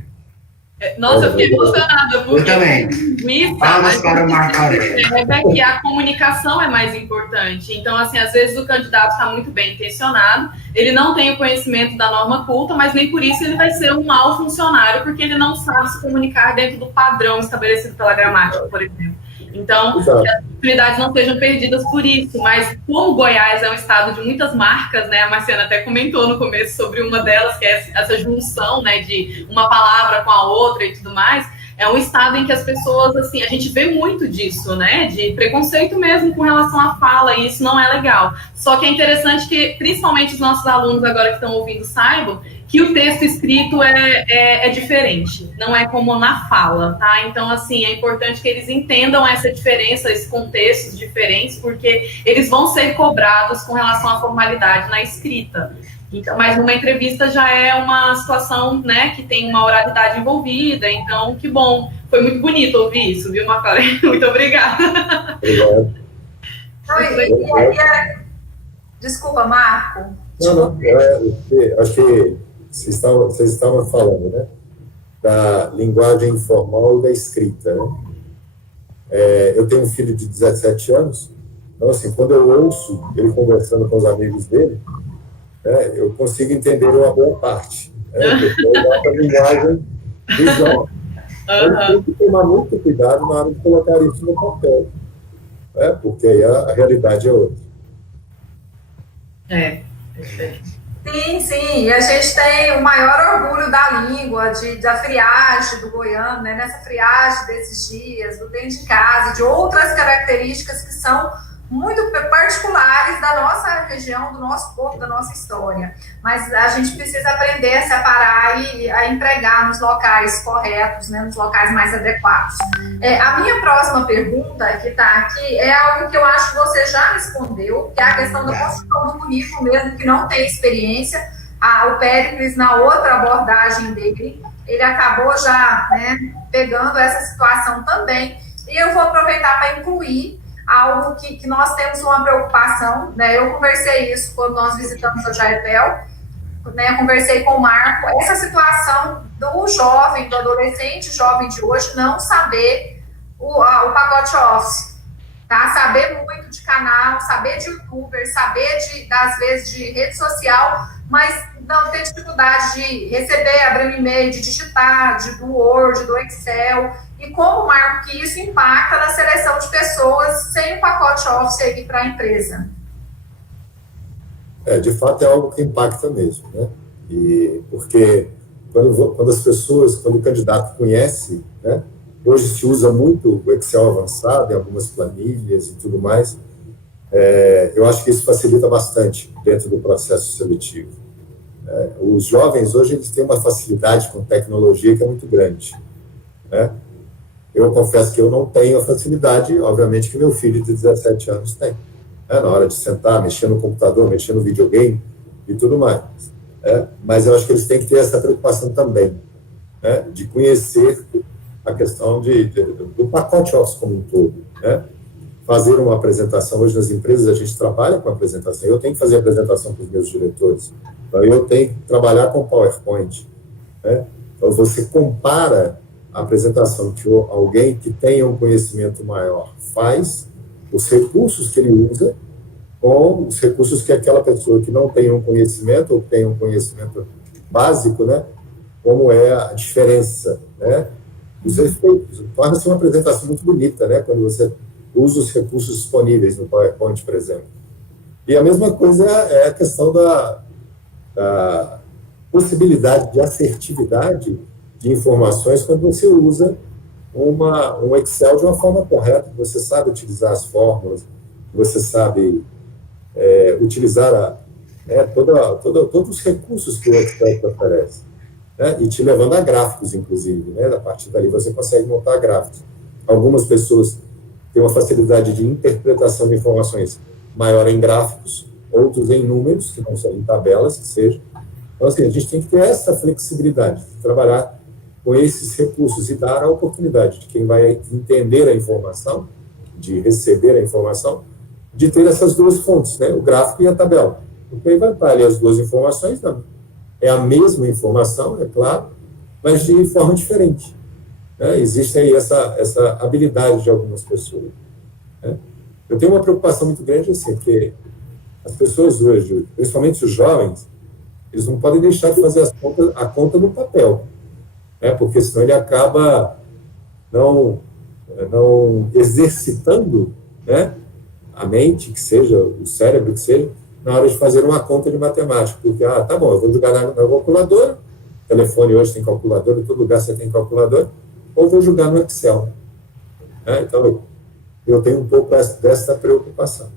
Nossa, eu fiquei emocionada, porque eu também. Palmas para o Marco Aurélio. Que a comunicação é mais importante. Então, assim, às vezes o candidato está muito bem intencionado, ele não tem o conhecimento da norma culta, mas nem por isso ele vai ser um mau funcionário, porque ele não sabe se comunicar dentro do padrão estabelecido pela gramática, por exemplo. Então, que as oportunidades não sejam perdidas por isso, mas como Goiás é um estado de muitas marcas, né, a Marciana até comentou no começo sobre uma delas, que é essa junção, né, de uma palavra com a outra e tudo mais, é um estado em que as pessoas, assim, a gente vê muito disso, né, de preconceito mesmo com relação à fala, e isso não é legal. Só que é interessante que, principalmente os nossos alunos agora que estão ouvindo saibam que o texto escrito é diferente, não é como na fala, tá? Então, assim, é importante que eles entendam essa diferença, esses contextos diferentes, porque eles vão ser cobrados com relação à formalidade na escrita. Então, mas numa entrevista já é uma situação, né, que tem uma oralidade envolvida, então, que bom. Foi muito bonito ouvir isso, viu, Marco Aurélio? Muito obrigada. Obrigado. Desculpa, Marco. Não, acho que vocês estavam falando, né, da linguagem informal e da escrita, né? Eu tenho um filho de 17 anos, então, assim, quando eu ouço ele conversando com os amigos dele, né, eu consigo entender uma boa parte, né, porque eu boto a linguagem visual. Eu tenho que tomar muito cuidado na hora de colocar isso no papel, né, porque aí a realidade é outra. Sim, e a gente tem o maior orgulho da língua, da friagem do goiano, né? Nessa friagem desses dias, do dentro de casa, de outras características que são muito particulares da nossa região, do nosso povo, da nossa história. Mas a gente precisa aprender a separar e a empregar nos locais corretos, né? Nos locais mais adequados. A minha próxima pergunta, que está aqui, é algo que eu acho que você já respondeu, que é a questão da construção do currículo mesmo, que não tem experiência. O Péricles, na outra abordagem dele, ele acabou já, né, pegando essa situação também. E eu vou aproveitar para incluir algo que nós temos uma preocupação, né? Eu conversei isso quando nós visitamos a Jaipel, né? Conversei com o Marco, essa situação do jovem, do adolescente jovem de hoje não saber o pacote Office, tá? Saber muito de canal, saber de youtuber, saber às vezes de rede social, mas não ter dificuldade de receber, abrir um e-mail, de digitar, do Word, do Excel. E como, Marco, que isso impacta na seleção de pessoas sem o pacote Office aí para a empresa? De fato é algo que impacta mesmo, né? E porque quando as pessoas, quando o candidato conhece, né? Hoje se usa muito o Excel avançado em algumas planilhas e tudo mais. Eu acho que isso facilita bastante dentro do processo seletivo. Os jovens hoje eles têm uma facilidade com tecnologia que é muito grande, né? Eu confesso que eu não tenho a facilidade, obviamente, que meu filho de 17 anos tem, né? Na hora de sentar, mexer no computador, mexer no videogame e tudo mais. Mas eu acho que eles têm que ter essa preocupação também, né? De conhecer a questão do pacote Office como um todo, né? Fazer uma apresentação. Hoje nas empresas a gente trabalha com apresentação. Eu tenho que fazer apresentação para os meus diretores. Então eu tenho que trabalhar com PowerPoint, né? Então você compara a apresentação que alguém que tenha um conhecimento maior faz, os recursos que ele usa, com os recursos que aquela pessoa que não tem um conhecimento ou tem um conhecimento básico, né? Como é a diferença, né? Os efeitos. Torna-se uma apresentação muito bonita, né? Quando você usa os recursos disponíveis no PowerPoint, por exemplo. E a mesma coisa é a questão da possibilidade de assertividade de informações quando você usa um Excel de uma forma correta, que você sabe utilizar as fórmulas, que você sabe utilizar todos os recursos que o Excel te oferece, né? E te levando a gráficos, inclusive, né? A partir dali você consegue montar gráficos. Algumas pessoas têm uma facilidade de interpretação de informações maior em gráficos, outros em números, que não são em tabelas, que seja. Então, assim, a gente tem que ter essa flexibilidade de trabalhar com esses recursos e dar a oportunidade de quem vai entender a informação, de receber a informação, de ter essas duas fontes, né? O gráfico e a tabela. Porque aí vai estar ali as duas informações, não. É a mesma informação, é claro, mas de forma diferente, né? Existe aí essa habilidade de algumas pessoas, né? Eu tenho uma preocupação muito grande, assim, porque as pessoas hoje, principalmente os jovens, eles não podem deixar de fazer a conta no papel, né? Porque senão ele acaba não exercitando, né? A mente, que seja, o cérebro, que seja, na hora de fazer uma conta de matemática. Porque, tá bom, eu vou jogar na calculadora, o telefone hoje tem calculadora, em todo lugar você tem calculadora, ou vou jogar no Excel, né? Então, eu tenho um pouco dessa preocupação.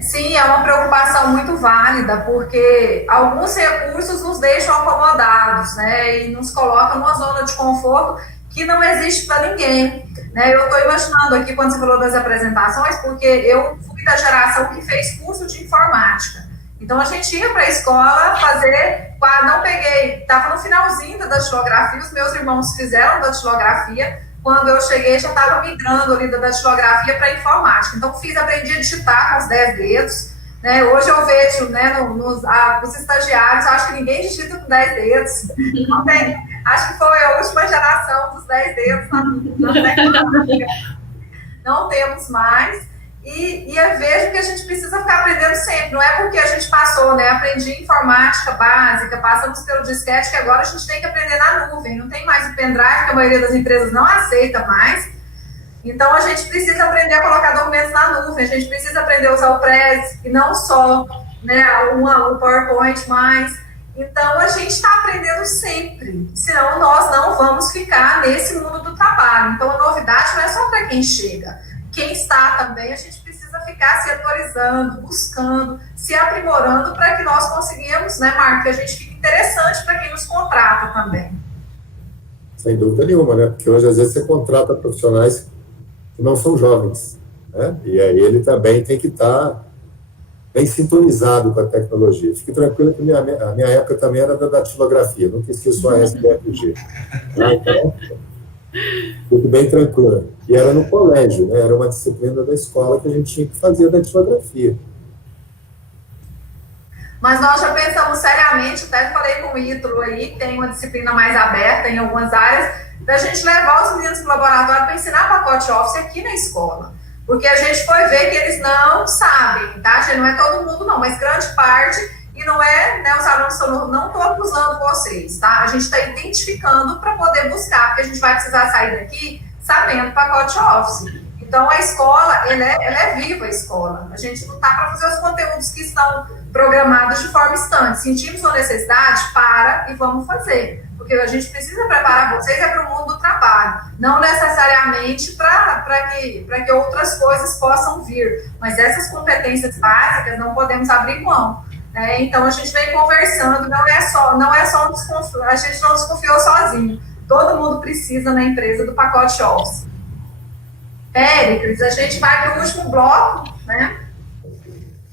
Sim, é uma preocupação muito válida, porque alguns recursos nos deixam acomodados, né, e nos colocam numa zona de conforto que não existe para ninguém, né? Eu estou imaginando aqui, quando você falou das apresentações, porque eu fui da geração que fez curso de informática. Então, a gente ia para a escola fazer, não peguei, estava no finalzinho da datilografia, os meus irmãos fizeram datilografia. Quando eu cheguei, já estava migrando ali da datilografia para a informática. Então, aprendi a digitar com os 10 dedos, né? Hoje eu vejo, né, nos estagiários, acho que ninguém digita com 10 dedos. Não tem, acho que foi a última geração dos 10 dedos na tecnologia. Não temos mais. E eu vejo que a gente precisa ficar aprendendo sempre. Não é porque a gente passou, né? Aprendi informática básica, passamos pelo disquete, que agora a gente tem que aprender na nuvem. Não tem mais o pendrive, que a maioria das empresas não aceita mais. Então, a gente precisa aprender a colocar documentos na nuvem. A gente precisa aprender a usar o Prezi, e não só, né, o PowerPoint mais. Então, a gente está aprendendo sempre. Senão, nós não vamos ficar nesse mundo do trabalho. Então, a novidade não é só para quem chega. Quem está também, a gente precisa ficar se atualizando, buscando, se aprimorando para que nós conseguimos, né, Marco, que a gente fique interessante para quem nos contrata também. Sem dúvida nenhuma, né? Porque hoje, às vezes, você contrata profissionais que não são jovens, né? E aí ele também tem que estar bem sintonizado com a tecnologia. Fique tranquilo que a minha época também era da datilografia, nunca esqueço a SBFG. Então, fico bem tranquilo. E era no colégio, né? Era uma disciplina da escola que a gente tinha que fazer da datilografia. Mas nós já pensamos seriamente, até falei com o Ítalo aí, tem uma disciplina mais aberta em algumas áreas, da gente levar os meninos para o laboratório para ensinar pacote Office aqui na escola. Porque a gente foi ver que eles não sabem, tá? Gente, não é todo mundo não, mas grande parte, e não é, né, os alunos não estou acusando vocês, tá? A gente está identificando para poder buscar, porque a gente vai precisar sair daqui sabendo pacote Office. Então, a escola, ela é viva, a escola. A gente não está para fazer os conteúdos que estão programados de forma instante. Sentimos uma necessidade, para e vamos fazer. Porque a gente precisa preparar vocês para o mundo do trabalho. Não necessariamente para que outras coisas possam vir. Mas essas competências básicas não podemos abrir mão. Então, a gente vem conversando, não é só um desconfio, a gente não desconfiou sozinho. Todo mundo precisa na empresa do pacote Office. Péricles, a gente vai para o último bloco, né?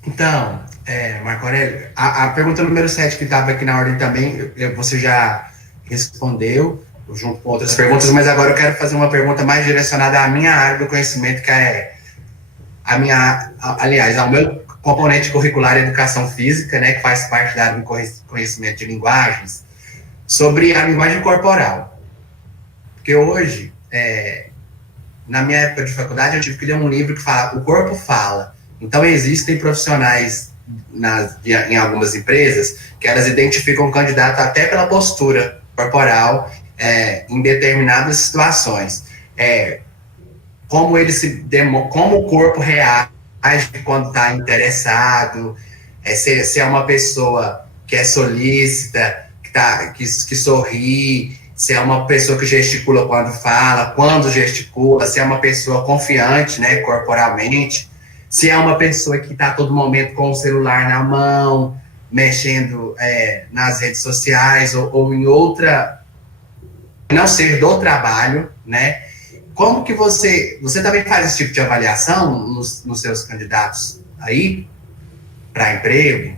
Então, Marco Aurélio, a pergunta número 7 que estava aqui na ordem também, você já respondeu, junto com outras perguntas, mas agora eu quero fazer uma pergunta mais direcionada à minha área do conhecimento, que é ao meu componente curricular Educação Física, né, que faz parte da área do conhecimento de linguagens, sobre a linguagem corporal. Porque hoje, na minha época de faculdade, eu tive que ler um livro que fala, o corpo fala. Então, existem profissionais em algumas empresas que elas identificam o candidato até pela postura corporal em determinadas situações. Como o corpo reage quando está interessado, se é uma pessoa que é solícita, que sorri, se é uma pessoa que gesticula quando gesticula, se é uma pessoa confiante, né, corporalmente, se é uma pessoa que está a todo momento com o celular na mão, mexendo nas redes sociais ou em outra, não ser do trabalho, né? Como que você também faz esse tipo de avaliação nos seus candidatos aí para emprego?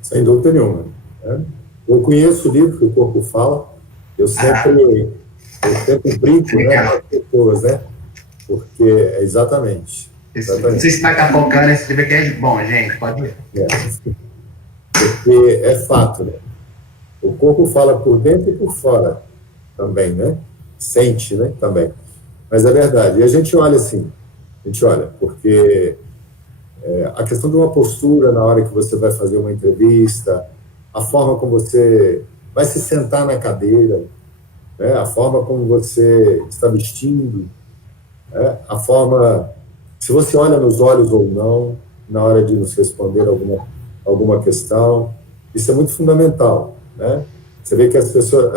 Sem dúvida nenhuma. Né? Eu conheço o livro que o corpo fala. Eu sempre brinco, né, com as pessoas, né? Porque exatamente. Não sei se vai estar focando nesse livro aqui, bom, gente, pode ver. Porque é fato, né? O corpo fala por dentro e por fora também, né? Sente, né? Também. Mas é verdade. E a gente olha assim, porque a questão de uma postura na hora que você vai fazer uma entrevista, a forma como você vai se sentar na cadeira, né? A forma como você está vestindo, né? A forma, se você olha nos olhos ou não, na hora de nos responder alguma questão, isso é muito fundamental, né? Você vê que as pessoas,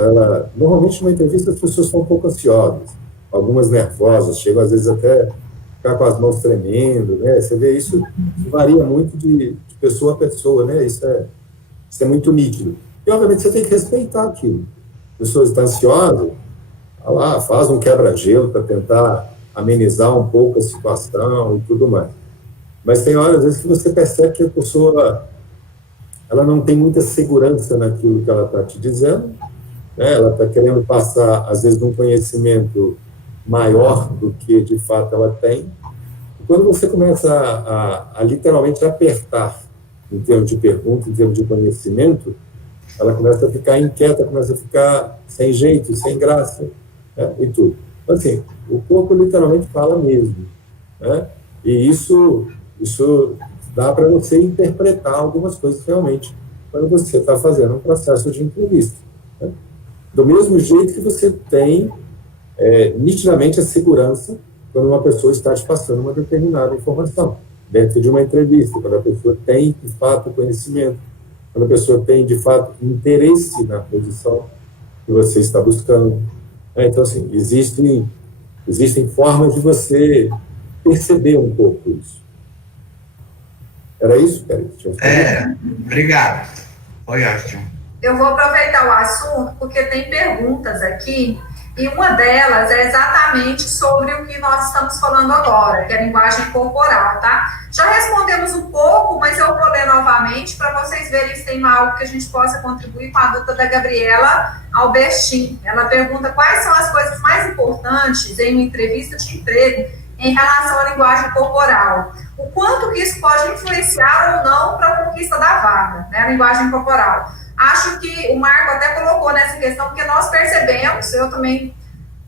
normalmente numa entrevista as pessoas são um pouco ansiosas, algumas nervosas, chegam às vezes até ficar com as mãos tremendo, né? Você vê isso varia muito de pessoa a pessoa, né? Isso é muito nítido. E, obviamente, você tem que respeitar aquilo. A pessoa está ansiosa, faz um quebra-gelo para tentar amenizar um pouco a situação e tudo mais. Mas tem horas, às vezes, que você percebe que a pessoa ela não tem muita segurança naquilo que ela está te dizendo, né? Ela está querendo passar, às vezes, um conhecimento maior do que, de fato, ela tem. E quando você começa a literalmente apertar em termos de pergunta, em termos de conhecimento, ela começa a ficar inquieta, começa a ficar sem jeito, sem graça, né? E tudo. Então, assim, o corpo literalmente fala mesmo, né? E isso dá para você interpretar algumas coisas realmente quando você está fazendo um processo de entrevista, né? Do mesmo jeito que você tem nitidamente a segurança quando uma pessoa está te passando uma determinada informação dentro de uma entrevista, quando a pessoa tem, de fato, conhecimento, quando a pessoa tem, de fato, interesse na posição que você está buscando. Então, assim, existem formas de você perceber um pouco isso. Era isso, Pérez? Obrigado. Foi ótimo. Eu vou aproveitar o assunto porque tem perguntas aqui e uma delas é exatamente sobre o que nós estamos falando agora, que é a linguagem corporal, tá? Já respondemos um pouco, mas eu vou ler novamente para vocês verem se tem algo que a gente possa contribuir com a dúvida da Gabriela Albertin. Ela pergunta quais são as coisas mais importantes em uma entrevista de emprego em relação à linguagem corporal. O quanto que isso pode influenciar ou não para a conquista da vaga, né, a linguagem corporal. Acho que o Marco até colocou nessa questão, porque nós percebemos, eu também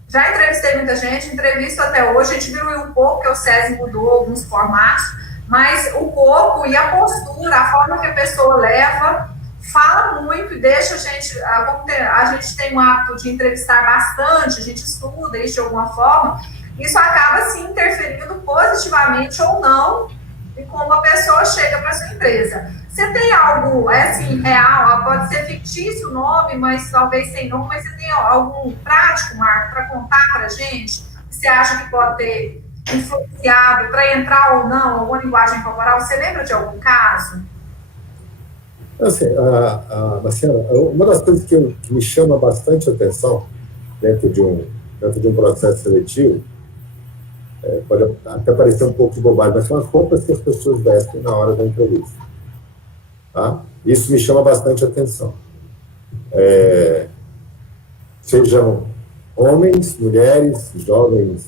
já entrevistei muita gente, entrevisto até hoje, a gente viu um pouco que o SESI mudou alguns formatos, mas o corpo e a postura, a forma que a pessoa leva, fala muito e deixa a gente, a gente tem o hábito de entrevistar bastante, a gente estuda isso de alguma forma, isso acaba, sim, interferindo positivamente ou não em como a pessoa chega para sua empresa. Você tem algo, assim, real, pode ser fictício o nome, mas talvez sem nome, mas você tem algum prático, Marco, para contar para a gente? Que você acha que pode ter influenciado para entrar ou não alguma linguagem corporal? Você lembra de algum caso? Assim, Marciana, uma das coisas que me chama bastante atenção dentro de um processo seletivo, pode até parecer um pouco de bobagem, mas são as roupas que as pessoas vestem na hora da entrevista. Tá? Isso me chama bastante atenção. Sejam homens, mulheres, jovens,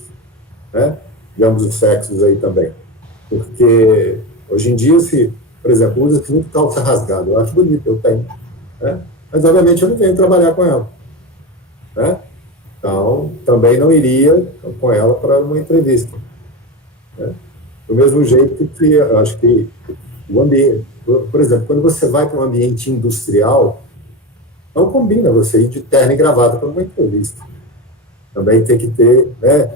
né? De ambos os sexos aí também. Porque hoje em dia, por exemplo, usa-se muito calça rasgada. Eu acho bonito, eu tenho. Né? Mas, obviamente, eu não venho trabalhar com ela. Né? Então, também não iria com ela para uma entrevista. Né? Do mesmo jeito que eu acho que o ambiente, por exemplo, quando você vai para um ambiente industrial, não combina você ir de terno e gravata para uma entrevista. Também tem que ter, né,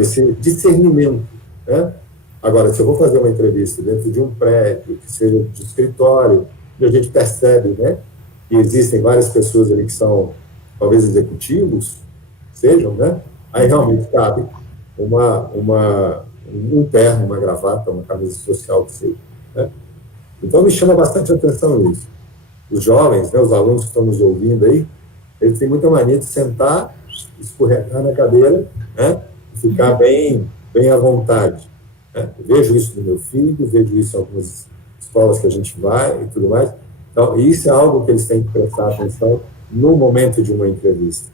esse discernimento. Né? Agora, se eu vou fazer uma entrevista dentro de um prédio, que seja de escritório, e a gente percebe, né, que existem várias pessoas ali que são, talvez, executivos, sejam, né, aí realmente cabe um terno, uma gravata, uma camisa social, que seja. Né? Então, me chama bastante atenção isso. Os jovens, né, os alunos que estão nos ouvindo aí, eles têm muita mania de sentar, escorregar na cadeira, né, e ficar bem à vontade. Né? Vejo isso no meu filho, vejo isso em algumas escolas que a gente vai e tudo mais. Então, isso é algo que eles têm que prestar atenção no momento de uma entrevista.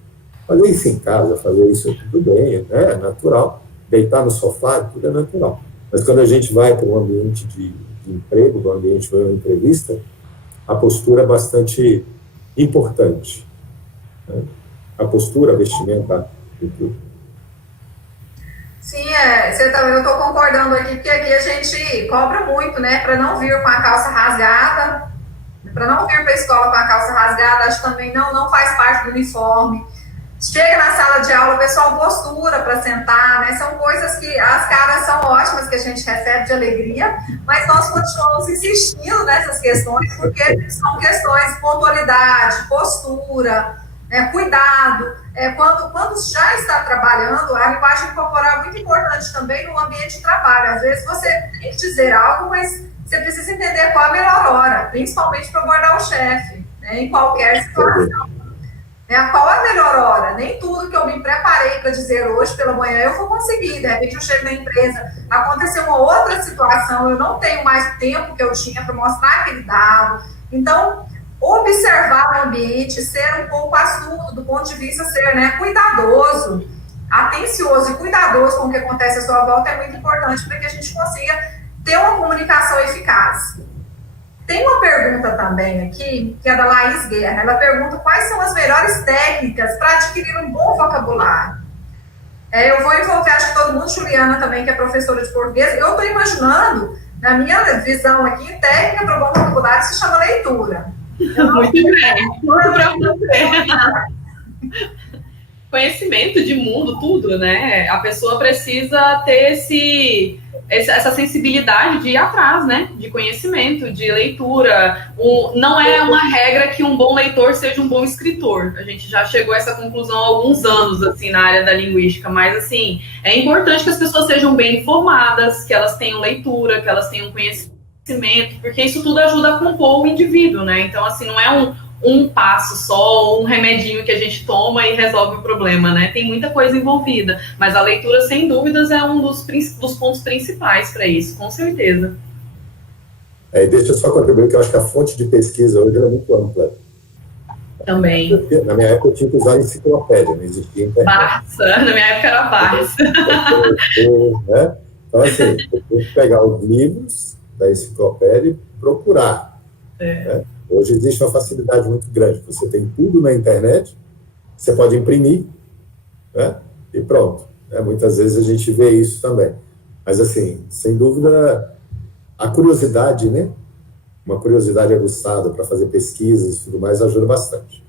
Fazer isso em casa, fazer isso tudo bem, é natural. Deitar no sofá, tudo é natural. Mas quando a gente vai para um ambiente de emprego, para um ambiente de uma entrevista, a postura é bastante importante. Né? A postura, a vestimenta, tudo. Sim, eu estou concordando aqui, porque aqui a gente cobra muito, né, para não vir com a calça rasgada, para não vir para a escola com a calça rasgada, acho que também não faz parte do uniforme. Chega na sala de aula, o pessoal postura para sentar, né, são coisas que as caras são ótimas que a gente recebe de alegria, mas nós continuamos insistindo nessas questões, porque são questões de pontualidade, postura, cuidado. Quando já está trabalhando, a linguagem corporal é muito importante também no ambiente de trabalho. Às vezes você tem que dizer algo, mas você precisa entender qual a melhor hora, principalmente para abordar o chefe, né, em qualquer situação. Qual a melhor hora? Nem tudo que eu me preparei para dizer hoje pela manhã eu vou conseguir. De repente eu chego na empresa, aconteceu uma outra situação, eu não tenho mais o tempo que eu tinha para mostrar aquele dado. Então, observar o ambiente, ser um pouco astuto do ponto de vista, ser, né, cuidadoso, atencioso e cuidadoso com o que acontece à sua volta é muito importante para que a gente consiga ter uma comunicação eficaz. Tem uma pergunta também aqui, que é da Laís Guerra. Ela pergunta quais são as melhores técnicas para adquirir um bom vocabulário. Eu vou envolver, acho que todo mundo, Juliana também, que é professora de português. Eu estou imaginando, na minha visão aqui, técnica para bom vocabulário se chama leitura. Muito bem, muito para você. Conhecimento de mundo, tudo, né? A pessoa precisa ter essa sensibilidade de ir atrás, né? De conhecimento, de leitura. Não é uma regra que um bom leitor seja um bom escritor. A gente já chegou a essa conclusão há alguns anos, assim, na área da linguística. Mas, assim, é importante que as pessoas sejam bem informadas, que elas tenham leitura, que elas tenham conhecimento, porque isso tudo ajuda a compor o indivíduo, né? Então, assim, não é um passo só, um remedinho que a gente toma e resolve o problema, né? Tem muita coisa envolvida, mas a leitura, sem dúvidas, é um dos pontos principais para isso, com certeza. Deixa eu só contribuir, que eu acho que a fonte de pesquisa hoje é muito ampla. Também. Na minha época eu tinha que usar enciclopédia, não existia internet. Barça, na minha época era Barça. Né? Então, assim, eu tenho que pegar os livros da enciclopédia e procurar. Né? Hoje existe uma facilidade muito grande. Você tem tudo na internet, você pode imprimir, né? E pronto. Muitas vezes a gente vê isso também. Mas, assim, sem dúvida, a curiosidade, né? Uma curiosidade aguçada para fazer pesquisas e tudo mais ajuda bastante.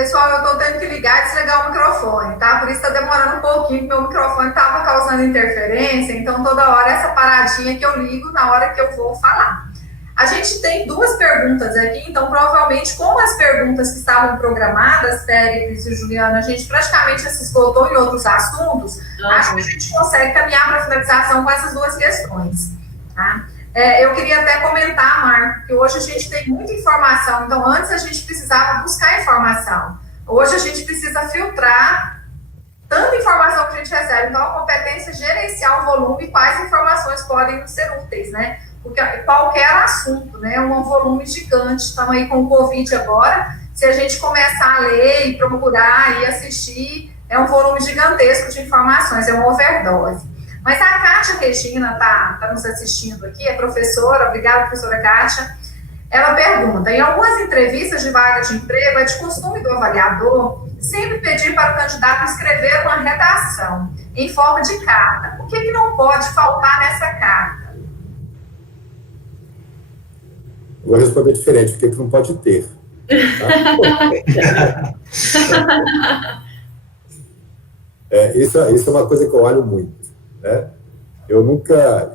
Pessoal, eu estou tendo que ligar e desligar o microfone, tá? Por isso está demorando um pouquinho, porque o meu microfone estava causando interferência, então toda hora essa paradinha que eu ligo na hora que eu vou falar. A gente tem 2 perguntas aqui, então provavelmente, como as perguntas que estavam programadas, Félix e Juliana, a gente praticamente se esgotou em outros assuntos, acho que a gente consegue caminhar para a finalização com essas 2 questões, tá? Eu queria até comentar, Marco, que hoje a gente tem muita informação, então antes a gente precisava buscar informação. Hoje a gente precisa filtrar tanta informação que a gente recebe, então a competência gerenciar o volume e quais informações podem nos ser úteis, né? Porque qualquer assunto, né, é um volume gigante, estamos aí com o Covid agora, se a gente começar a ler e procurar e assistir, é um volume gigantesco de informações, é uma overdose. Mas a Kátia Regina está nos assistindo aqui, é professora, obrigada, professora Kátia. Ela pergunta, em algumas entrevistas de vaga de emprego, é de costume do avaliador sempre pedir para o candidato escrever uma redação em forma de carta. O que não pode faltar nessa carta? Vou responder diferente, porque não pode ter. Tá? Isso é uma coisa que eu olho muito. Né?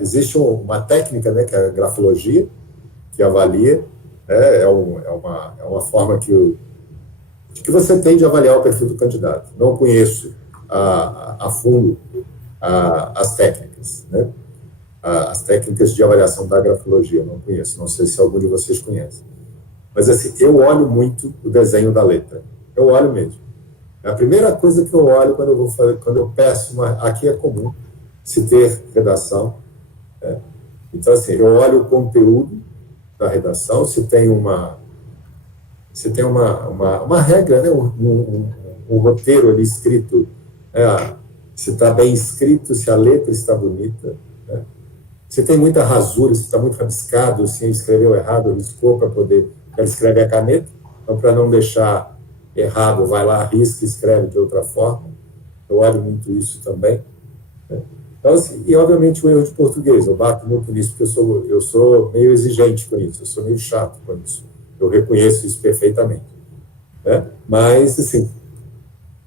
Existe uma técnica, né, que é a grafologia, que avalia, né, é uma forma que você tem de avaliar o perfil do candidato. Não conheço a fundo as técnicas, né? As técnicas de avaliação da grafologia, não conheço, não sei se algum de vocês conhece. Mas, assim, eu olho muito o desenho da letra, eu olho mesmo. É a primeira coisa que eu olho quando eu peço aqui é comum se ter redação, né? Então, assim, eu olho o conteúdo da redação, se tem uma regra, né? um roteiro ali escrito, se está bem escrito, se a letra está bonita, né? Se tem muita rasura, se está muito rabiscado, se escreveu errado, riscou para poder... Ela escreve a caneta, então, para não deixar errado, vai lá, risca e escreve de outra forma. Eu olho muito isso também, né? Então, assim, e, obviamente, o erro de português. Eu bato muito nisso, porque eu sou meio exigente com isso, eu sou meio chato com isso. Eu reconheço isso perfeitamente, né? Mas, assim,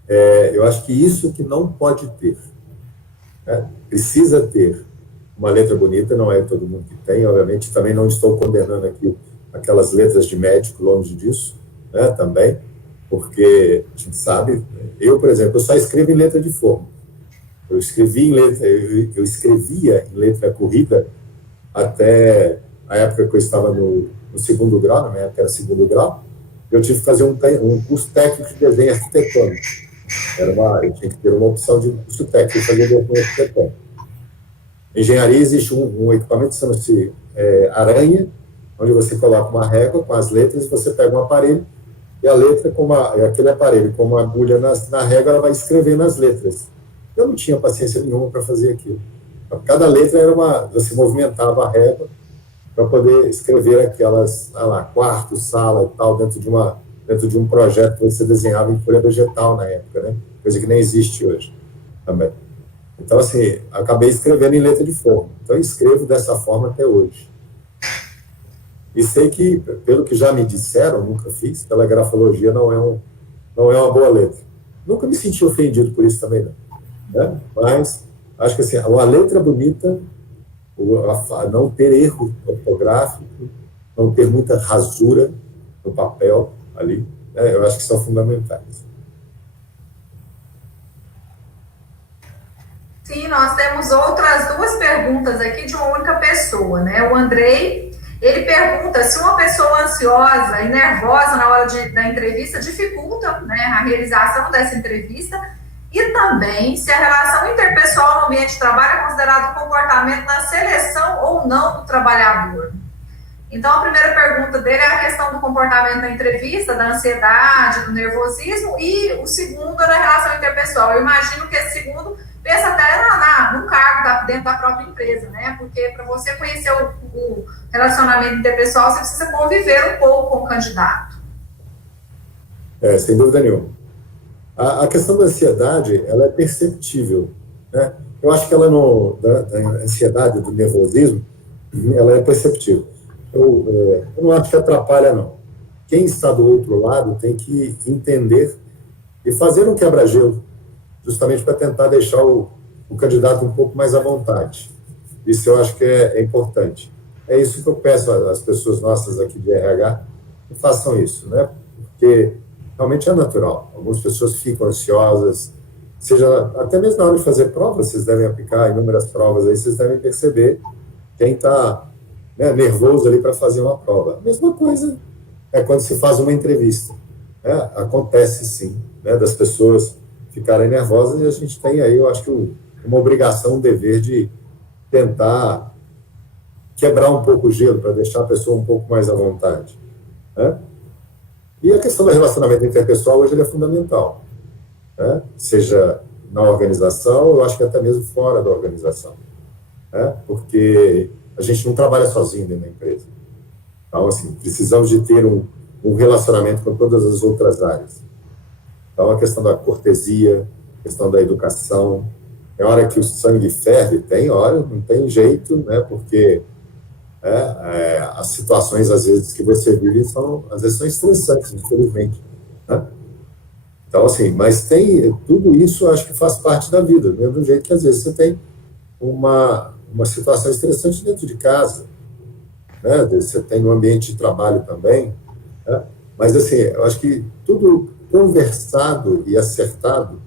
eu acho que isso que não pode ter, né? Precisa ter uma letra bonita, não é todo mundo que tem, obviamente. Também não estou condenando aqui aquelas letras de médico, longe disso, né, também, porque a gente sabe, eu, por exemplo, eu só escrevo em letra de forma. Eu escrevia em letra corrida até a época que eu estava no 2º grau, na minha época era 2º grau, eu tive que fazer um curso técnico de desenho arquitetônico. Eu tinha que ter uma opção de curso técnico, fazer desenho arquitetônico. Em engenharia existe um equipamento que chama-se aranha, onde você coloca uma régua com as letras e você pega um aparelho e a letra, aquele aparelho com uma agulha na régua, ela vai escrevendo as letras. Eu não tinha paciência nenhuma para fazer aquilo. Cada letra você movimentava a régua para poder escrever aquelas, quarto, sala e tal, dentro de um projeto que você desenhava em folha vegetal na época, né? Coisa que nem existe hoje também. Então, assim, acabei escrevendo em letra de forma. Então, eu escrevo dessa forma até hoje. E sei que, pelo que já me disseram, nunca fiz, pela grafologia não é uma boa letra. Nunca me senti ofendido por isso também, não. Né? Mas, acho que, assim, uma letra bonita, não ter erro ortográfico, não ter muita rasura no papel ali, né? Eu acho que são fundamentais. Sim, nós temos outras 2 perguntas aqui de uma única pessoa, né? O Andrei, ele pergunta se uma pessoa ansiosa e nervosa na hora da entrevista dificulta, né, a realização dessa entrevista, e também se a relação interpessoal no ambiente de trabalho é considerado um comportamento na seleção ou não do trabalhador. Então, a primeira pergunta dele é a questão do comportamento na entrevista, da ansiedade, do nervosismo, e o segundo é na relação interpessoal. Eu imagino que esse segundo pensa até no cargo dentro da própria empresa, né? Porque para você conhecer o relacionamento interpessoal, você precisa conviver um pouco com o candidato. Sem dúvida nenhuma. A questão da ansiedade, ela é perceptível, né? Eu acho que ela da ansiedade, do nervosismo, ela é perceptível. Eu não acho que atrapalha, não. quem está do outro lado tem que entender e fazer um quebra-gelo, justamente para tentar deixar o candidato um pouco mais à vontade. Isso eu acho que é importante. É isso que eu peço às pessoas nossas aqui de RH, que façam isso, né? Porque realmente é natural. Algumas pessoas ficam ansiosas, seja até mesmo na hora de fazer provas, vocês devem aplicar inúmeras provas aí, vocês devem perceber quem está, né, nervoso ali para fazer uma prova. A mesma coisa é quando se faz uma entrevista. Né? Acontece sim, né, das pessoas ficarem nervosas, e a gente tem aí, eu acho que uma obrigação, um dever de tentar quebrar um pouco o gelo, para deixar a pessoa um pouco mais à vontade. Né? E a questão do relacionamento interpessoal hoje ele é fundamental. Né? Seja na organização, eu acho que até mesmo fora da organização. Né? Porque a gente não trabalha sozinho dentro da empresa. Então, assim, precisamos de ter um relacionamento com todas as outras áreas. Então, a questão da cortesia, a questão da educação, é hora que o sangue ferve, tem hora, não tem jeito, né? Porque as situações, às vezes, que você vive, às vezes, são estressantes, infelizmente. Né? Então, assim, mas tudo isso, acho que faz parte da vida, do mesmo jeito que, às vezes, você tem uma situação estressante dentro de casa, né? Você tem no ambiente de trabalho também, né? Mas, assim, eu acho que tudo conversado e acertado,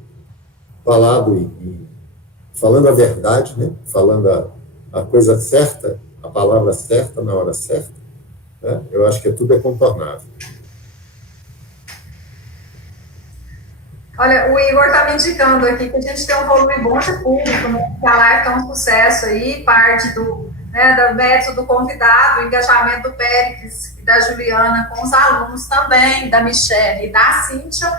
falando a verdade, né? Falando a coisa certa, a palavra certa na hora certa, né? Eu acho que tudo é contornável. Olha, o Igor está me indicando aqui que a gente tem um volume bom de público, né? Que a live está um sucesso aí, parte do método do convidado, o engajamento do Péricles e da Juliana com os alunos também, da Michelle e da Cíntia.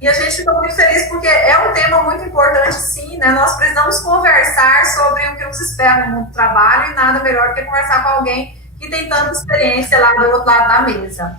E a gente fica muito feliz porque é um tema muito importante, sim, né? Nós precisamos conversar sobre o que nos espera no mundo do trabalho, e nada melhor do que conversar com alguém que tem tanta experiência lá do outro lado da mesa.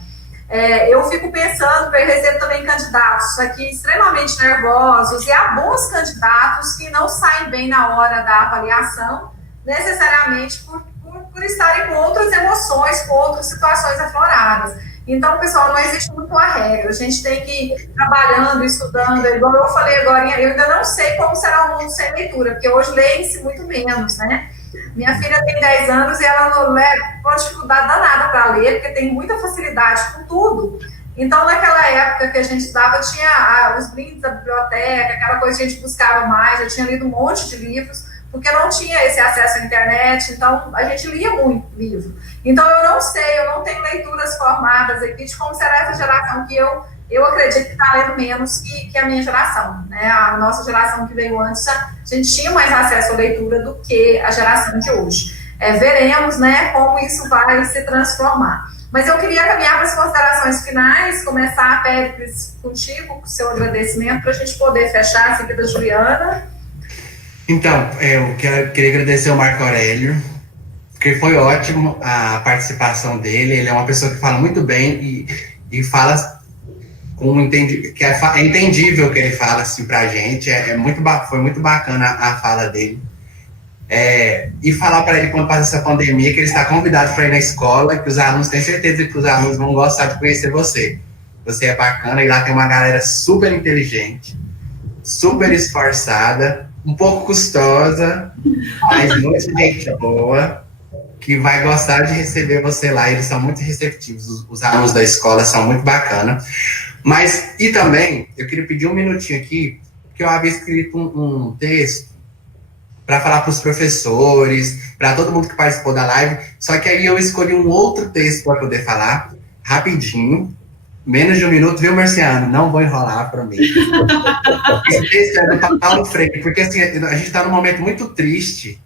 Eu fico pensando, porque eu recebo também candidatos aqui extremamente nervosos, e há bons candidatos que não saem bem na hora da avaliação, necessariamente por estarem com outras emoções, com outras situações afloradas. Então, pessoal, não existe muito a regra, a gente tem que ir trabalhando, estudando, igual eu falei agora, eu ainda não sei como será o mundo sem leitura, porque hoje leem-se muito menos, né? Minha filha tem 10 anos e ela não leva com dificuldade danada para ler, porque tem muita facilidade com tudo. Então, naquela época que a gente estudava, tinha os brindes da biblioteca, aquela coisa que a gente buscava mais, eu tinha lido um monte de livros, porque não tinha esse acesso à internet, então a gente lia muito livro. Então, eu não sei, eu não tenho leituras formadas aqui de como será essa geração que eu acredito que está lendo menos que a minha geração, né? A nossa geração que veio antes, a gente tinha mais acesso à leitura do que a geração de hoje. Veremos, né, como isso vai se transformar. Mas eu queria caminhar para as considerações finais, começar, Péricles, contigo, com o seu agradecimento, para a gente poder fechar, seguida da Juliana. Então, eu queria agradecer ao Marco Aurélio, porque foi ótimo a participação dele. Ele é uma pessoa que fala muito bem e fala que é entendível o que ele fala assim, pra gente. Foi muito bacana a fala dele. E falar para ele, quando passa essa pandemia, que ele está convidado para ir na escola, que os alunos, têm certeza que os alunos vão gostar de conhecer você. Você é bacana, e lá tem uma galera super inteligente, super esforçada, um pouco custosa, mas muita gente boa, que vai gostar de receber você lá. Eles são muito receptivos, os alunos da escola são muito bacanas. E também, eu queria pedir um minutinho aqui, porque eu havia escrito um texto para falar para os professores, para todo mundo que participou da live, só que aí eu escolhi um outro texto para poder falar, rapidinho, menos de um minuto, viu, Marciano? Não vou enrolar, prometo. Esse texto é do Paulo Freire, porque assim, a gente está num momento muito triste,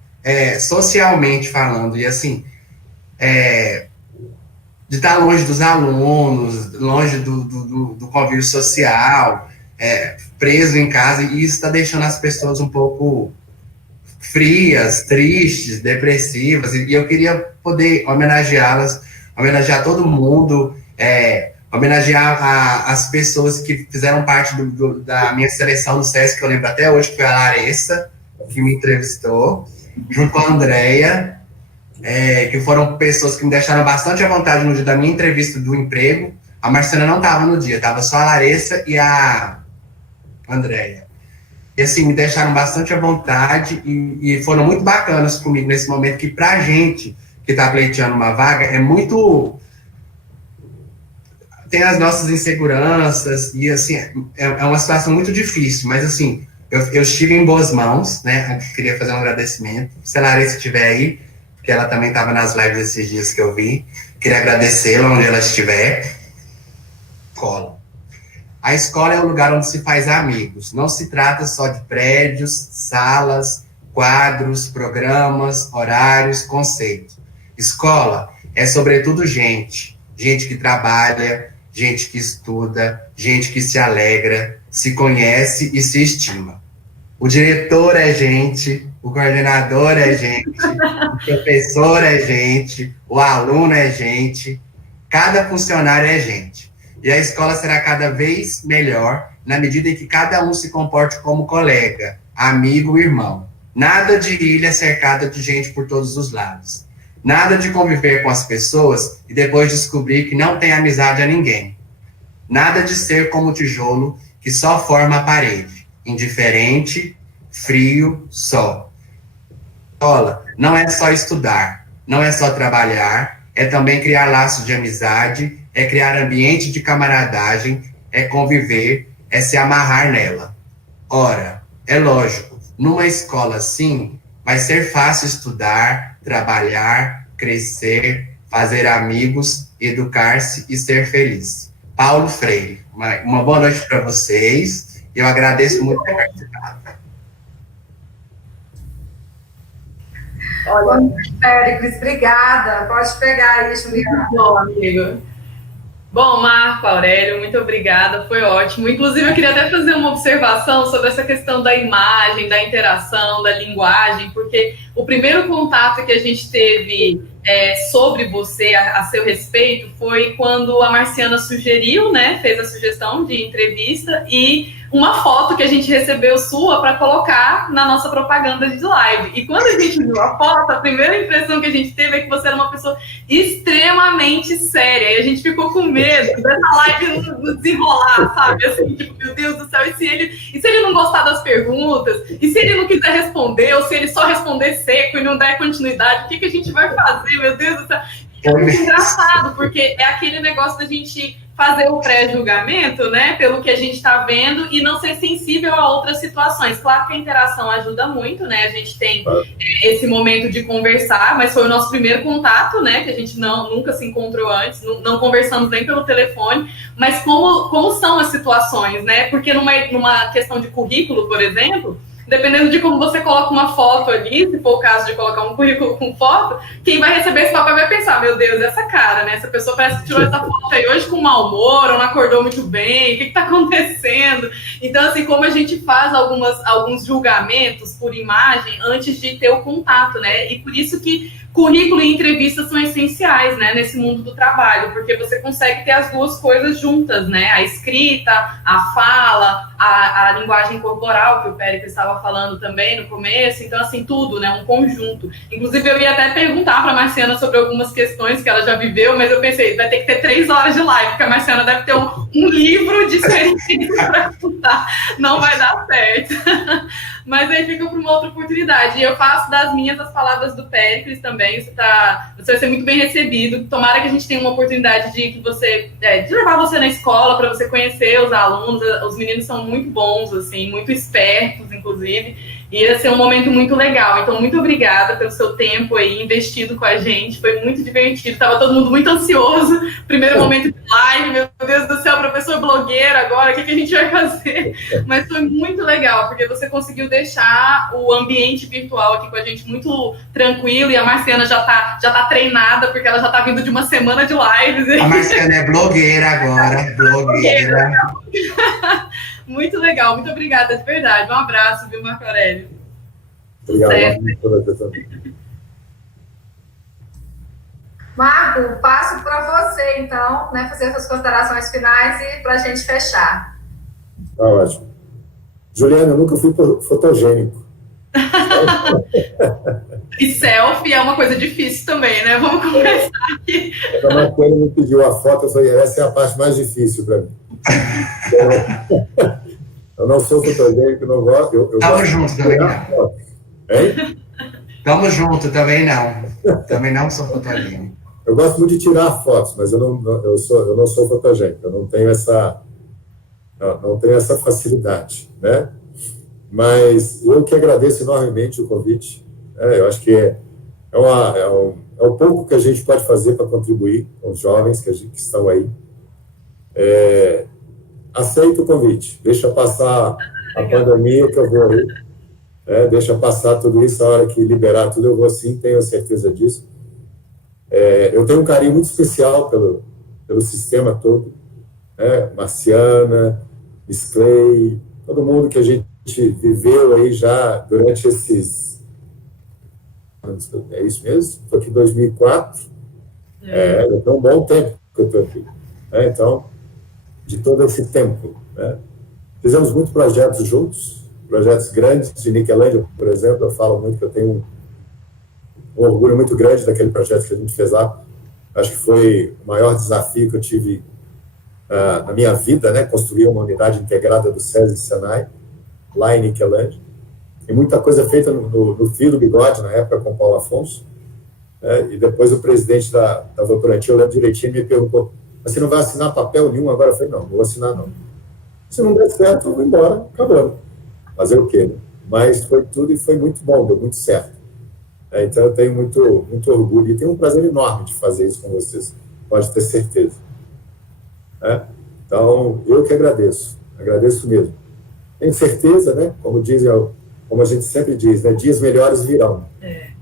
socialmente falando, e assim, de estar longe dos alunos, longe do convívio social, preso em casa, e isso está deixando as pessoas um pouco frias, tristes, depressivas, e eu queria poder homenageá-las, homenagear todo mundo, homenagear as pessoas que fizeram parte da minha seleção do SESC, que eu lembro até hoje, que foi a Larissa, que me entrevistou, junto com a Andréia, que foram pessoas que me deixaram bastante à vontade no dia da minha entrevista do emprego, A Marciana não estava no dia, estava só a Larissa e a Andréia. E assim, me deixaram bastante à vontade e foram muito bacanas comigo nesse momento, que pra gente que está pleiteando uma vaga, é muito... Tem as nossas inseguranças, e assim, é uma situação muito difícil, mas assim, eu estive em boas mãos, né? Eu queria fazer um agradecimento. Se a Larissa estiver aí, que ela também estava nas lives esses dias que eu vi, queria agradecê-la onde ela estiver. Escola. A escola é o lugar onde se faz amigos. Não se trata só de prédios, salas, quadros, programas, horários, conceitos. Escola é, sobretudo, gente. Gente que trabalha, gente que estuda, gente que se alegra, se conhece e se estima. O diretor é gente, o coordenador é gente, o professor é gente, o aluno é gente, cada funcionário é gente. E a escola será cada vez melhor na medida em que cada um se comporte como colega, amigo, irmão. Nada de ilha cercada de gente por todos os lados. Nada de conviver com as pessoas e depois descobrir que não tem amizade a ninguém. Nada de ser como o tijolo que só forma a parede. Indiferente, frio, só. Escola não é só estudar, não é só trabalhar, é também criar laços de amizade, é criar ambiente de camaradagem, é conviver, é se amarrar nela. Ora, é lógico, numa escola assim, vai ser fácil estudar, trabalhar, crescer, fazer amigos, educar-se e ser feliz. Paulo Freire, uma boa noite para vocês. Eu agradeço muito por ter participado. Olha, Péricles, obrigada. Pode pegar aí, Juliana. Bom, amigo. Bom, Marco Aurélio, muito obrigada, foi ótimo. Inclusive, eu queria até fazer uma observação sobre essa questão da imagem, da interação, da linguagem, porque o primeiro contato que a gente teve sobre você, a seu respeito, foi quando a Marciana sugeriu, né, fez a sugestão de entrevista e uma foto que a gente recebeu sua para colocar na nossa propaganda de live. E quando a gente viu a foto, a primeira impressão que a gente teve é que você era uma pessoa extremamente séria. E a gente ficou com medo dessa live não desenrolar, sabe? Assim, tipo, meu Deus do céu, e se ele não gostar das perguntas? E se ele não quiser responder? Ou se ele só responder seco e não der continuidade? O que a gente vai fazer? Meu Deus do céu. É muito engraçado, porque é aquele negócio da gente fazer o pré-julgamento, né, pelo que a gente está vendo e não ser sensível a outras situações. Claro que a interação ajuda muito, né, a gente tem esse momento de conversar, mas foi o nosso primeiro contato, né, que a gente nunca se encontrou antes, não conversamos nem pelo telefone, mas como são as situações, né, porque numa questão de currículo, por exemplo, dependendo de como você coloca uma foto ali, se for o caso de colocar um currículo com foto, quem vai receber esse papel vai pensar, meu Deus, essa cara, né? Essa pessoa parece que tirou essa foto aí hoje com mau humor, ou não acordou muito bem, o que está acontecendo? Então, assim, como a gente faz alguns julgamentos por imagem antes de ter o contato, né? E por isso que currículo e entrevistas são essenciais, né, nesse mundo do trabalho, porque você consegue ter as duas coisas juntas, né, a escrita, a fala, a linguagem corporal, que o Péricles estava falando também no começo, então, assim, tudo, né, um conjunto. Inclusive, eu ia até perguntar para a Marciana sobre algumas questões que ela já viveu, mas eu pensei, vai ter que ter 3 horas de live, porque a Marciana deve ter um livro de experiência para contar, não vai dar certo. Mas aí fica para uma outra oportunidade. E eu faço das minhas as palavras do Péricles também. Você vai ser muito bem recebido. Tomara que a gente tenha uma oportunidade de levar você na escola para você conhecer os alunos. Os meninos são muito bons, assim, muito espertos, inclusive. Ia ser um momento muito legal. Então, muito obrigada pelo seu tempo aí investido com a gente. Foi muito divertido. Estava todo mundo muito ansioso. Primeiro momento de live. Meu Deus do céu, professor blogueiro agora. O que a gente vai fazer? Mas foi muito legal, porque você conseguiu deixar o ambiente virtual aqui com a gente muito tranquilo. E a Marciana já tá treinada, porque ela já tá vindo de uma semana de lives. A Marciana é blogueira agora. Blogueira. Muito legal, muito obrigada, de verdade. Um abraço, viu, Marco Aurélio? Obrigado. Marco, passo para você, então, né, fazer suas considerações finais e para a gente fechar. Tá ótimo. Juliana, eu nunca fui fotogênico. E selfie é uma coisa difícil também, né? Vamos começar aqui. A Marcela me pediu a foto, eu falei, essa é a parte mais difícil para mim. Eu não sou fotogênico, não gosto. Tamo junto também não. Hein? Tamo junto também não. Também não sou fotogênico. Eu gosto muito de tirar fotos, mas eu não sou fotogênico, eu não tenho essa facilidade, né? Mas eu que agradeço enormemente o convite. Eu acho que é o pouco que a gente pode fazer para contribuir com os jovens que estão aí. Aceito o convite, deixa passar a pandemia que eu vou aí, deixa passar tudo isso, a hora que liberar tudo eu vou sim, tenho certeza disso. Eu tenho um carinho muito especial pelo sistema todo, Marciana, Miss Clay, todo mundo que a gente viveu aí já durante esses... É isso mesmo? Estou aqui em 2004. Já tem um bom tempo que eu estou aqui. Então, de todo esse tempo. Fizemos muitos projetos juntos, projetos grandes de Niquelândia, por exemplo. Eu falo muito que eu tenho um orgulho muito grande daquele projeto que a gente fez lá. Acho que foi o maior desafio que eu tive na minha vida, construir uma unidade integrada do SESI e Senai, lá em Niquelândia. E muita coisa feita no fio do bigode, na época, com o Paulo Afonso. E depois o presidente da Votorantim, eu lembro direitinho, me perguntou, você não vai assinar papel nenhum agora? Eu falei, não vou assinar não. Se não der certo, eu vou embora, acabou. Fazer o quê? Mas foi tudo e foi muito bom, deu muito certo. Então eu tenho muito, muito orgulho e tenho um prazer enorme de fazer isso com vocês, pode ter certeza. Então, eu que agradeço mesmo. Tenho certeza, como a gente sempre diz, dias melhores virão. E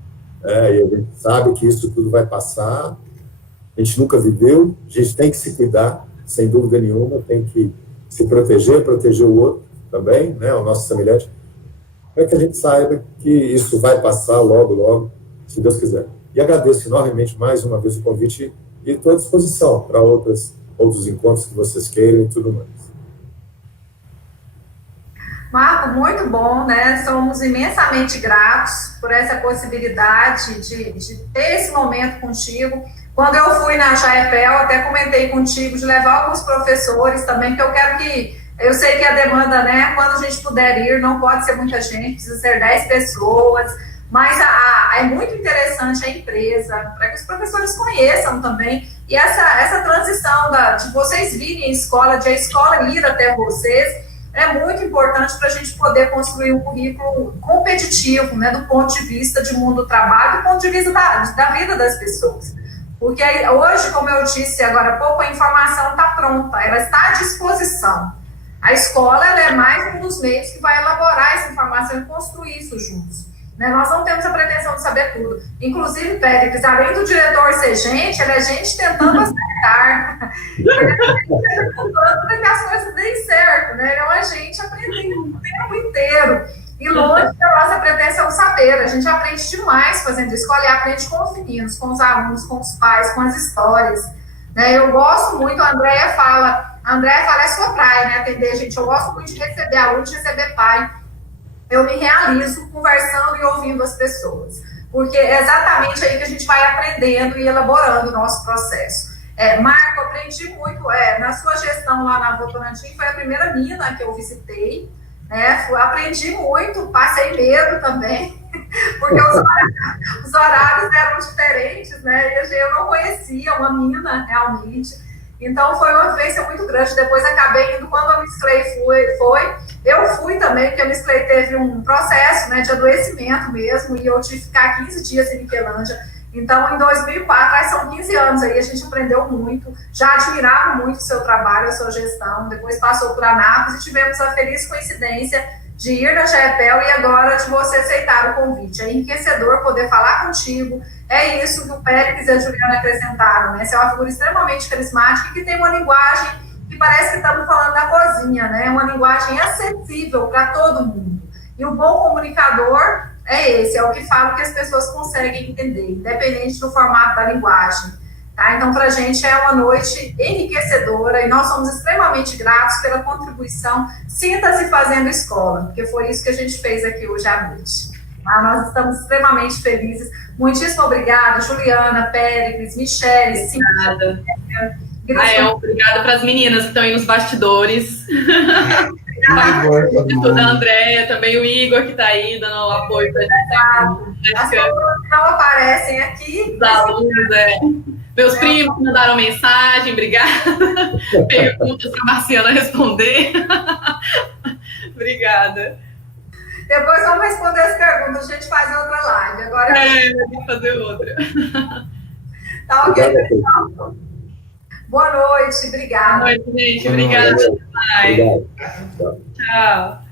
a gente sabe que isso tudo vai passar, a gente nunca viveu, a gente tem que se cuidar, sem dúvida nenhuma, tem que se proteger o outro também, o nosso semelhante, para que a gente saiba que isso vai passar logo, logo, se Deus quiser. E agradeço enormemente mais uma vez o convite e estou à disposição para outros encontros que vocês queiram e tudo mais. Marco, muito bom, Somos imensamente gratos por essa possibilidade de ter esse momento contigo. Quando eu fui na Chaepel, até comentei contigo de levar alguns professores também, porque eu sei que a demanda, quando a gente puder ir, não pode ser muita gente, precisa ser 10 pessoas, mas é muito interessante a empresa, para que os professores conheçam também, e essa transição de vocês virem à escola, de a escola ir até vocês, é muito importante para a gente poder construir um currículo competitivo, do ponto de vista de mundo do trabalho, do ponto de vista da vida das pessoas. Porque hoje, como eu disse agora há pouco, a informação está pronta, ela está à disposição. A escola ela é mais um dos meios que vai elaborar essa informação e construir isso juntos. Nós não temos a pretensão de saber tudo. Inclusive, Péricles, além do diretor ser gente, ele é gente tentando acertar. Ele é tentando para que as coisas deem certo. Ele é uma gente aprendendo o tempo inteiro. E longe da nossa pretensão saber. A gente aprende demais fazendo escola e aprende com os meninos, com os alunos, com os pais, com as histórias. Eu gosto muito, a Andréia fala é sua praia, atender gente. Eu gosto muito de receber aluno, de receber pai. Eu me realizo conversando e ouvindo as pessoas, porque é exatamente aí que a gente vai aprendendo e elaborando o nosso processo. Marco, aprendi muito, na sua gestão lá na Votorantim, foi a primeira mina que eu visitei, aprendi muito, passei medo também, porque os horários eram diferentes, e eu não conhecia uma mina realmente. Então, foi uma vivência muito grande. Depois, acabei indo, quando a Miss Clay eu fui também, porque a Miss Clay teve um processo de adoecimento mesmo, e eu tive que ficar 15 dias em Niquelândia. Então, em 2004, são 15 anos aí, a gente aprendeu muito, já admirava muito o seu trabalho, a sua gestão, depois passou por Anápolis e tivemos a feliz coincidência de ir na Chaepel e agora de você aceitar o convite. É enriquecedor poder falar contigo. É isso que o Péricles e a Juliana acrescentaram, Você é uma figura extremamente carismática que tem uma linguagem que parece que estamos falando da cozinha, Uma linguagem acessível para todo mundo. E o bom comunicador é o que fala que as pessoas conseguem entender, independente do formato da linguagem. Então, para a gente é uma noite enriquecedora e nós somos extremamente gratos pela contribuição. Sinta-se fazendo escola, porque foi isso que a gente fez aqui hoje à noite. Tá? Nós estamos extremamente felizes. Muitíssimo obrigada, Juliana, Péricles, Michele, Obrigada. Obrigada para as meninas que estão aí nos bastidores. Da Andréia, também o Igor que está aí dando apoio para a gente. As pessoas que não aparecem aqui. Os alunos, Meus primos mandaram mensagem, obrigada. Perguntas para a Marciana responder. Obrigada. Depois vamos responder as perguntas, a gente faz outra live. Agora vou fazer outra. Tá ok, pessoal. Boa noite, obrigada. Boa noite, gente. Obrigada. Obrigado. Tchau.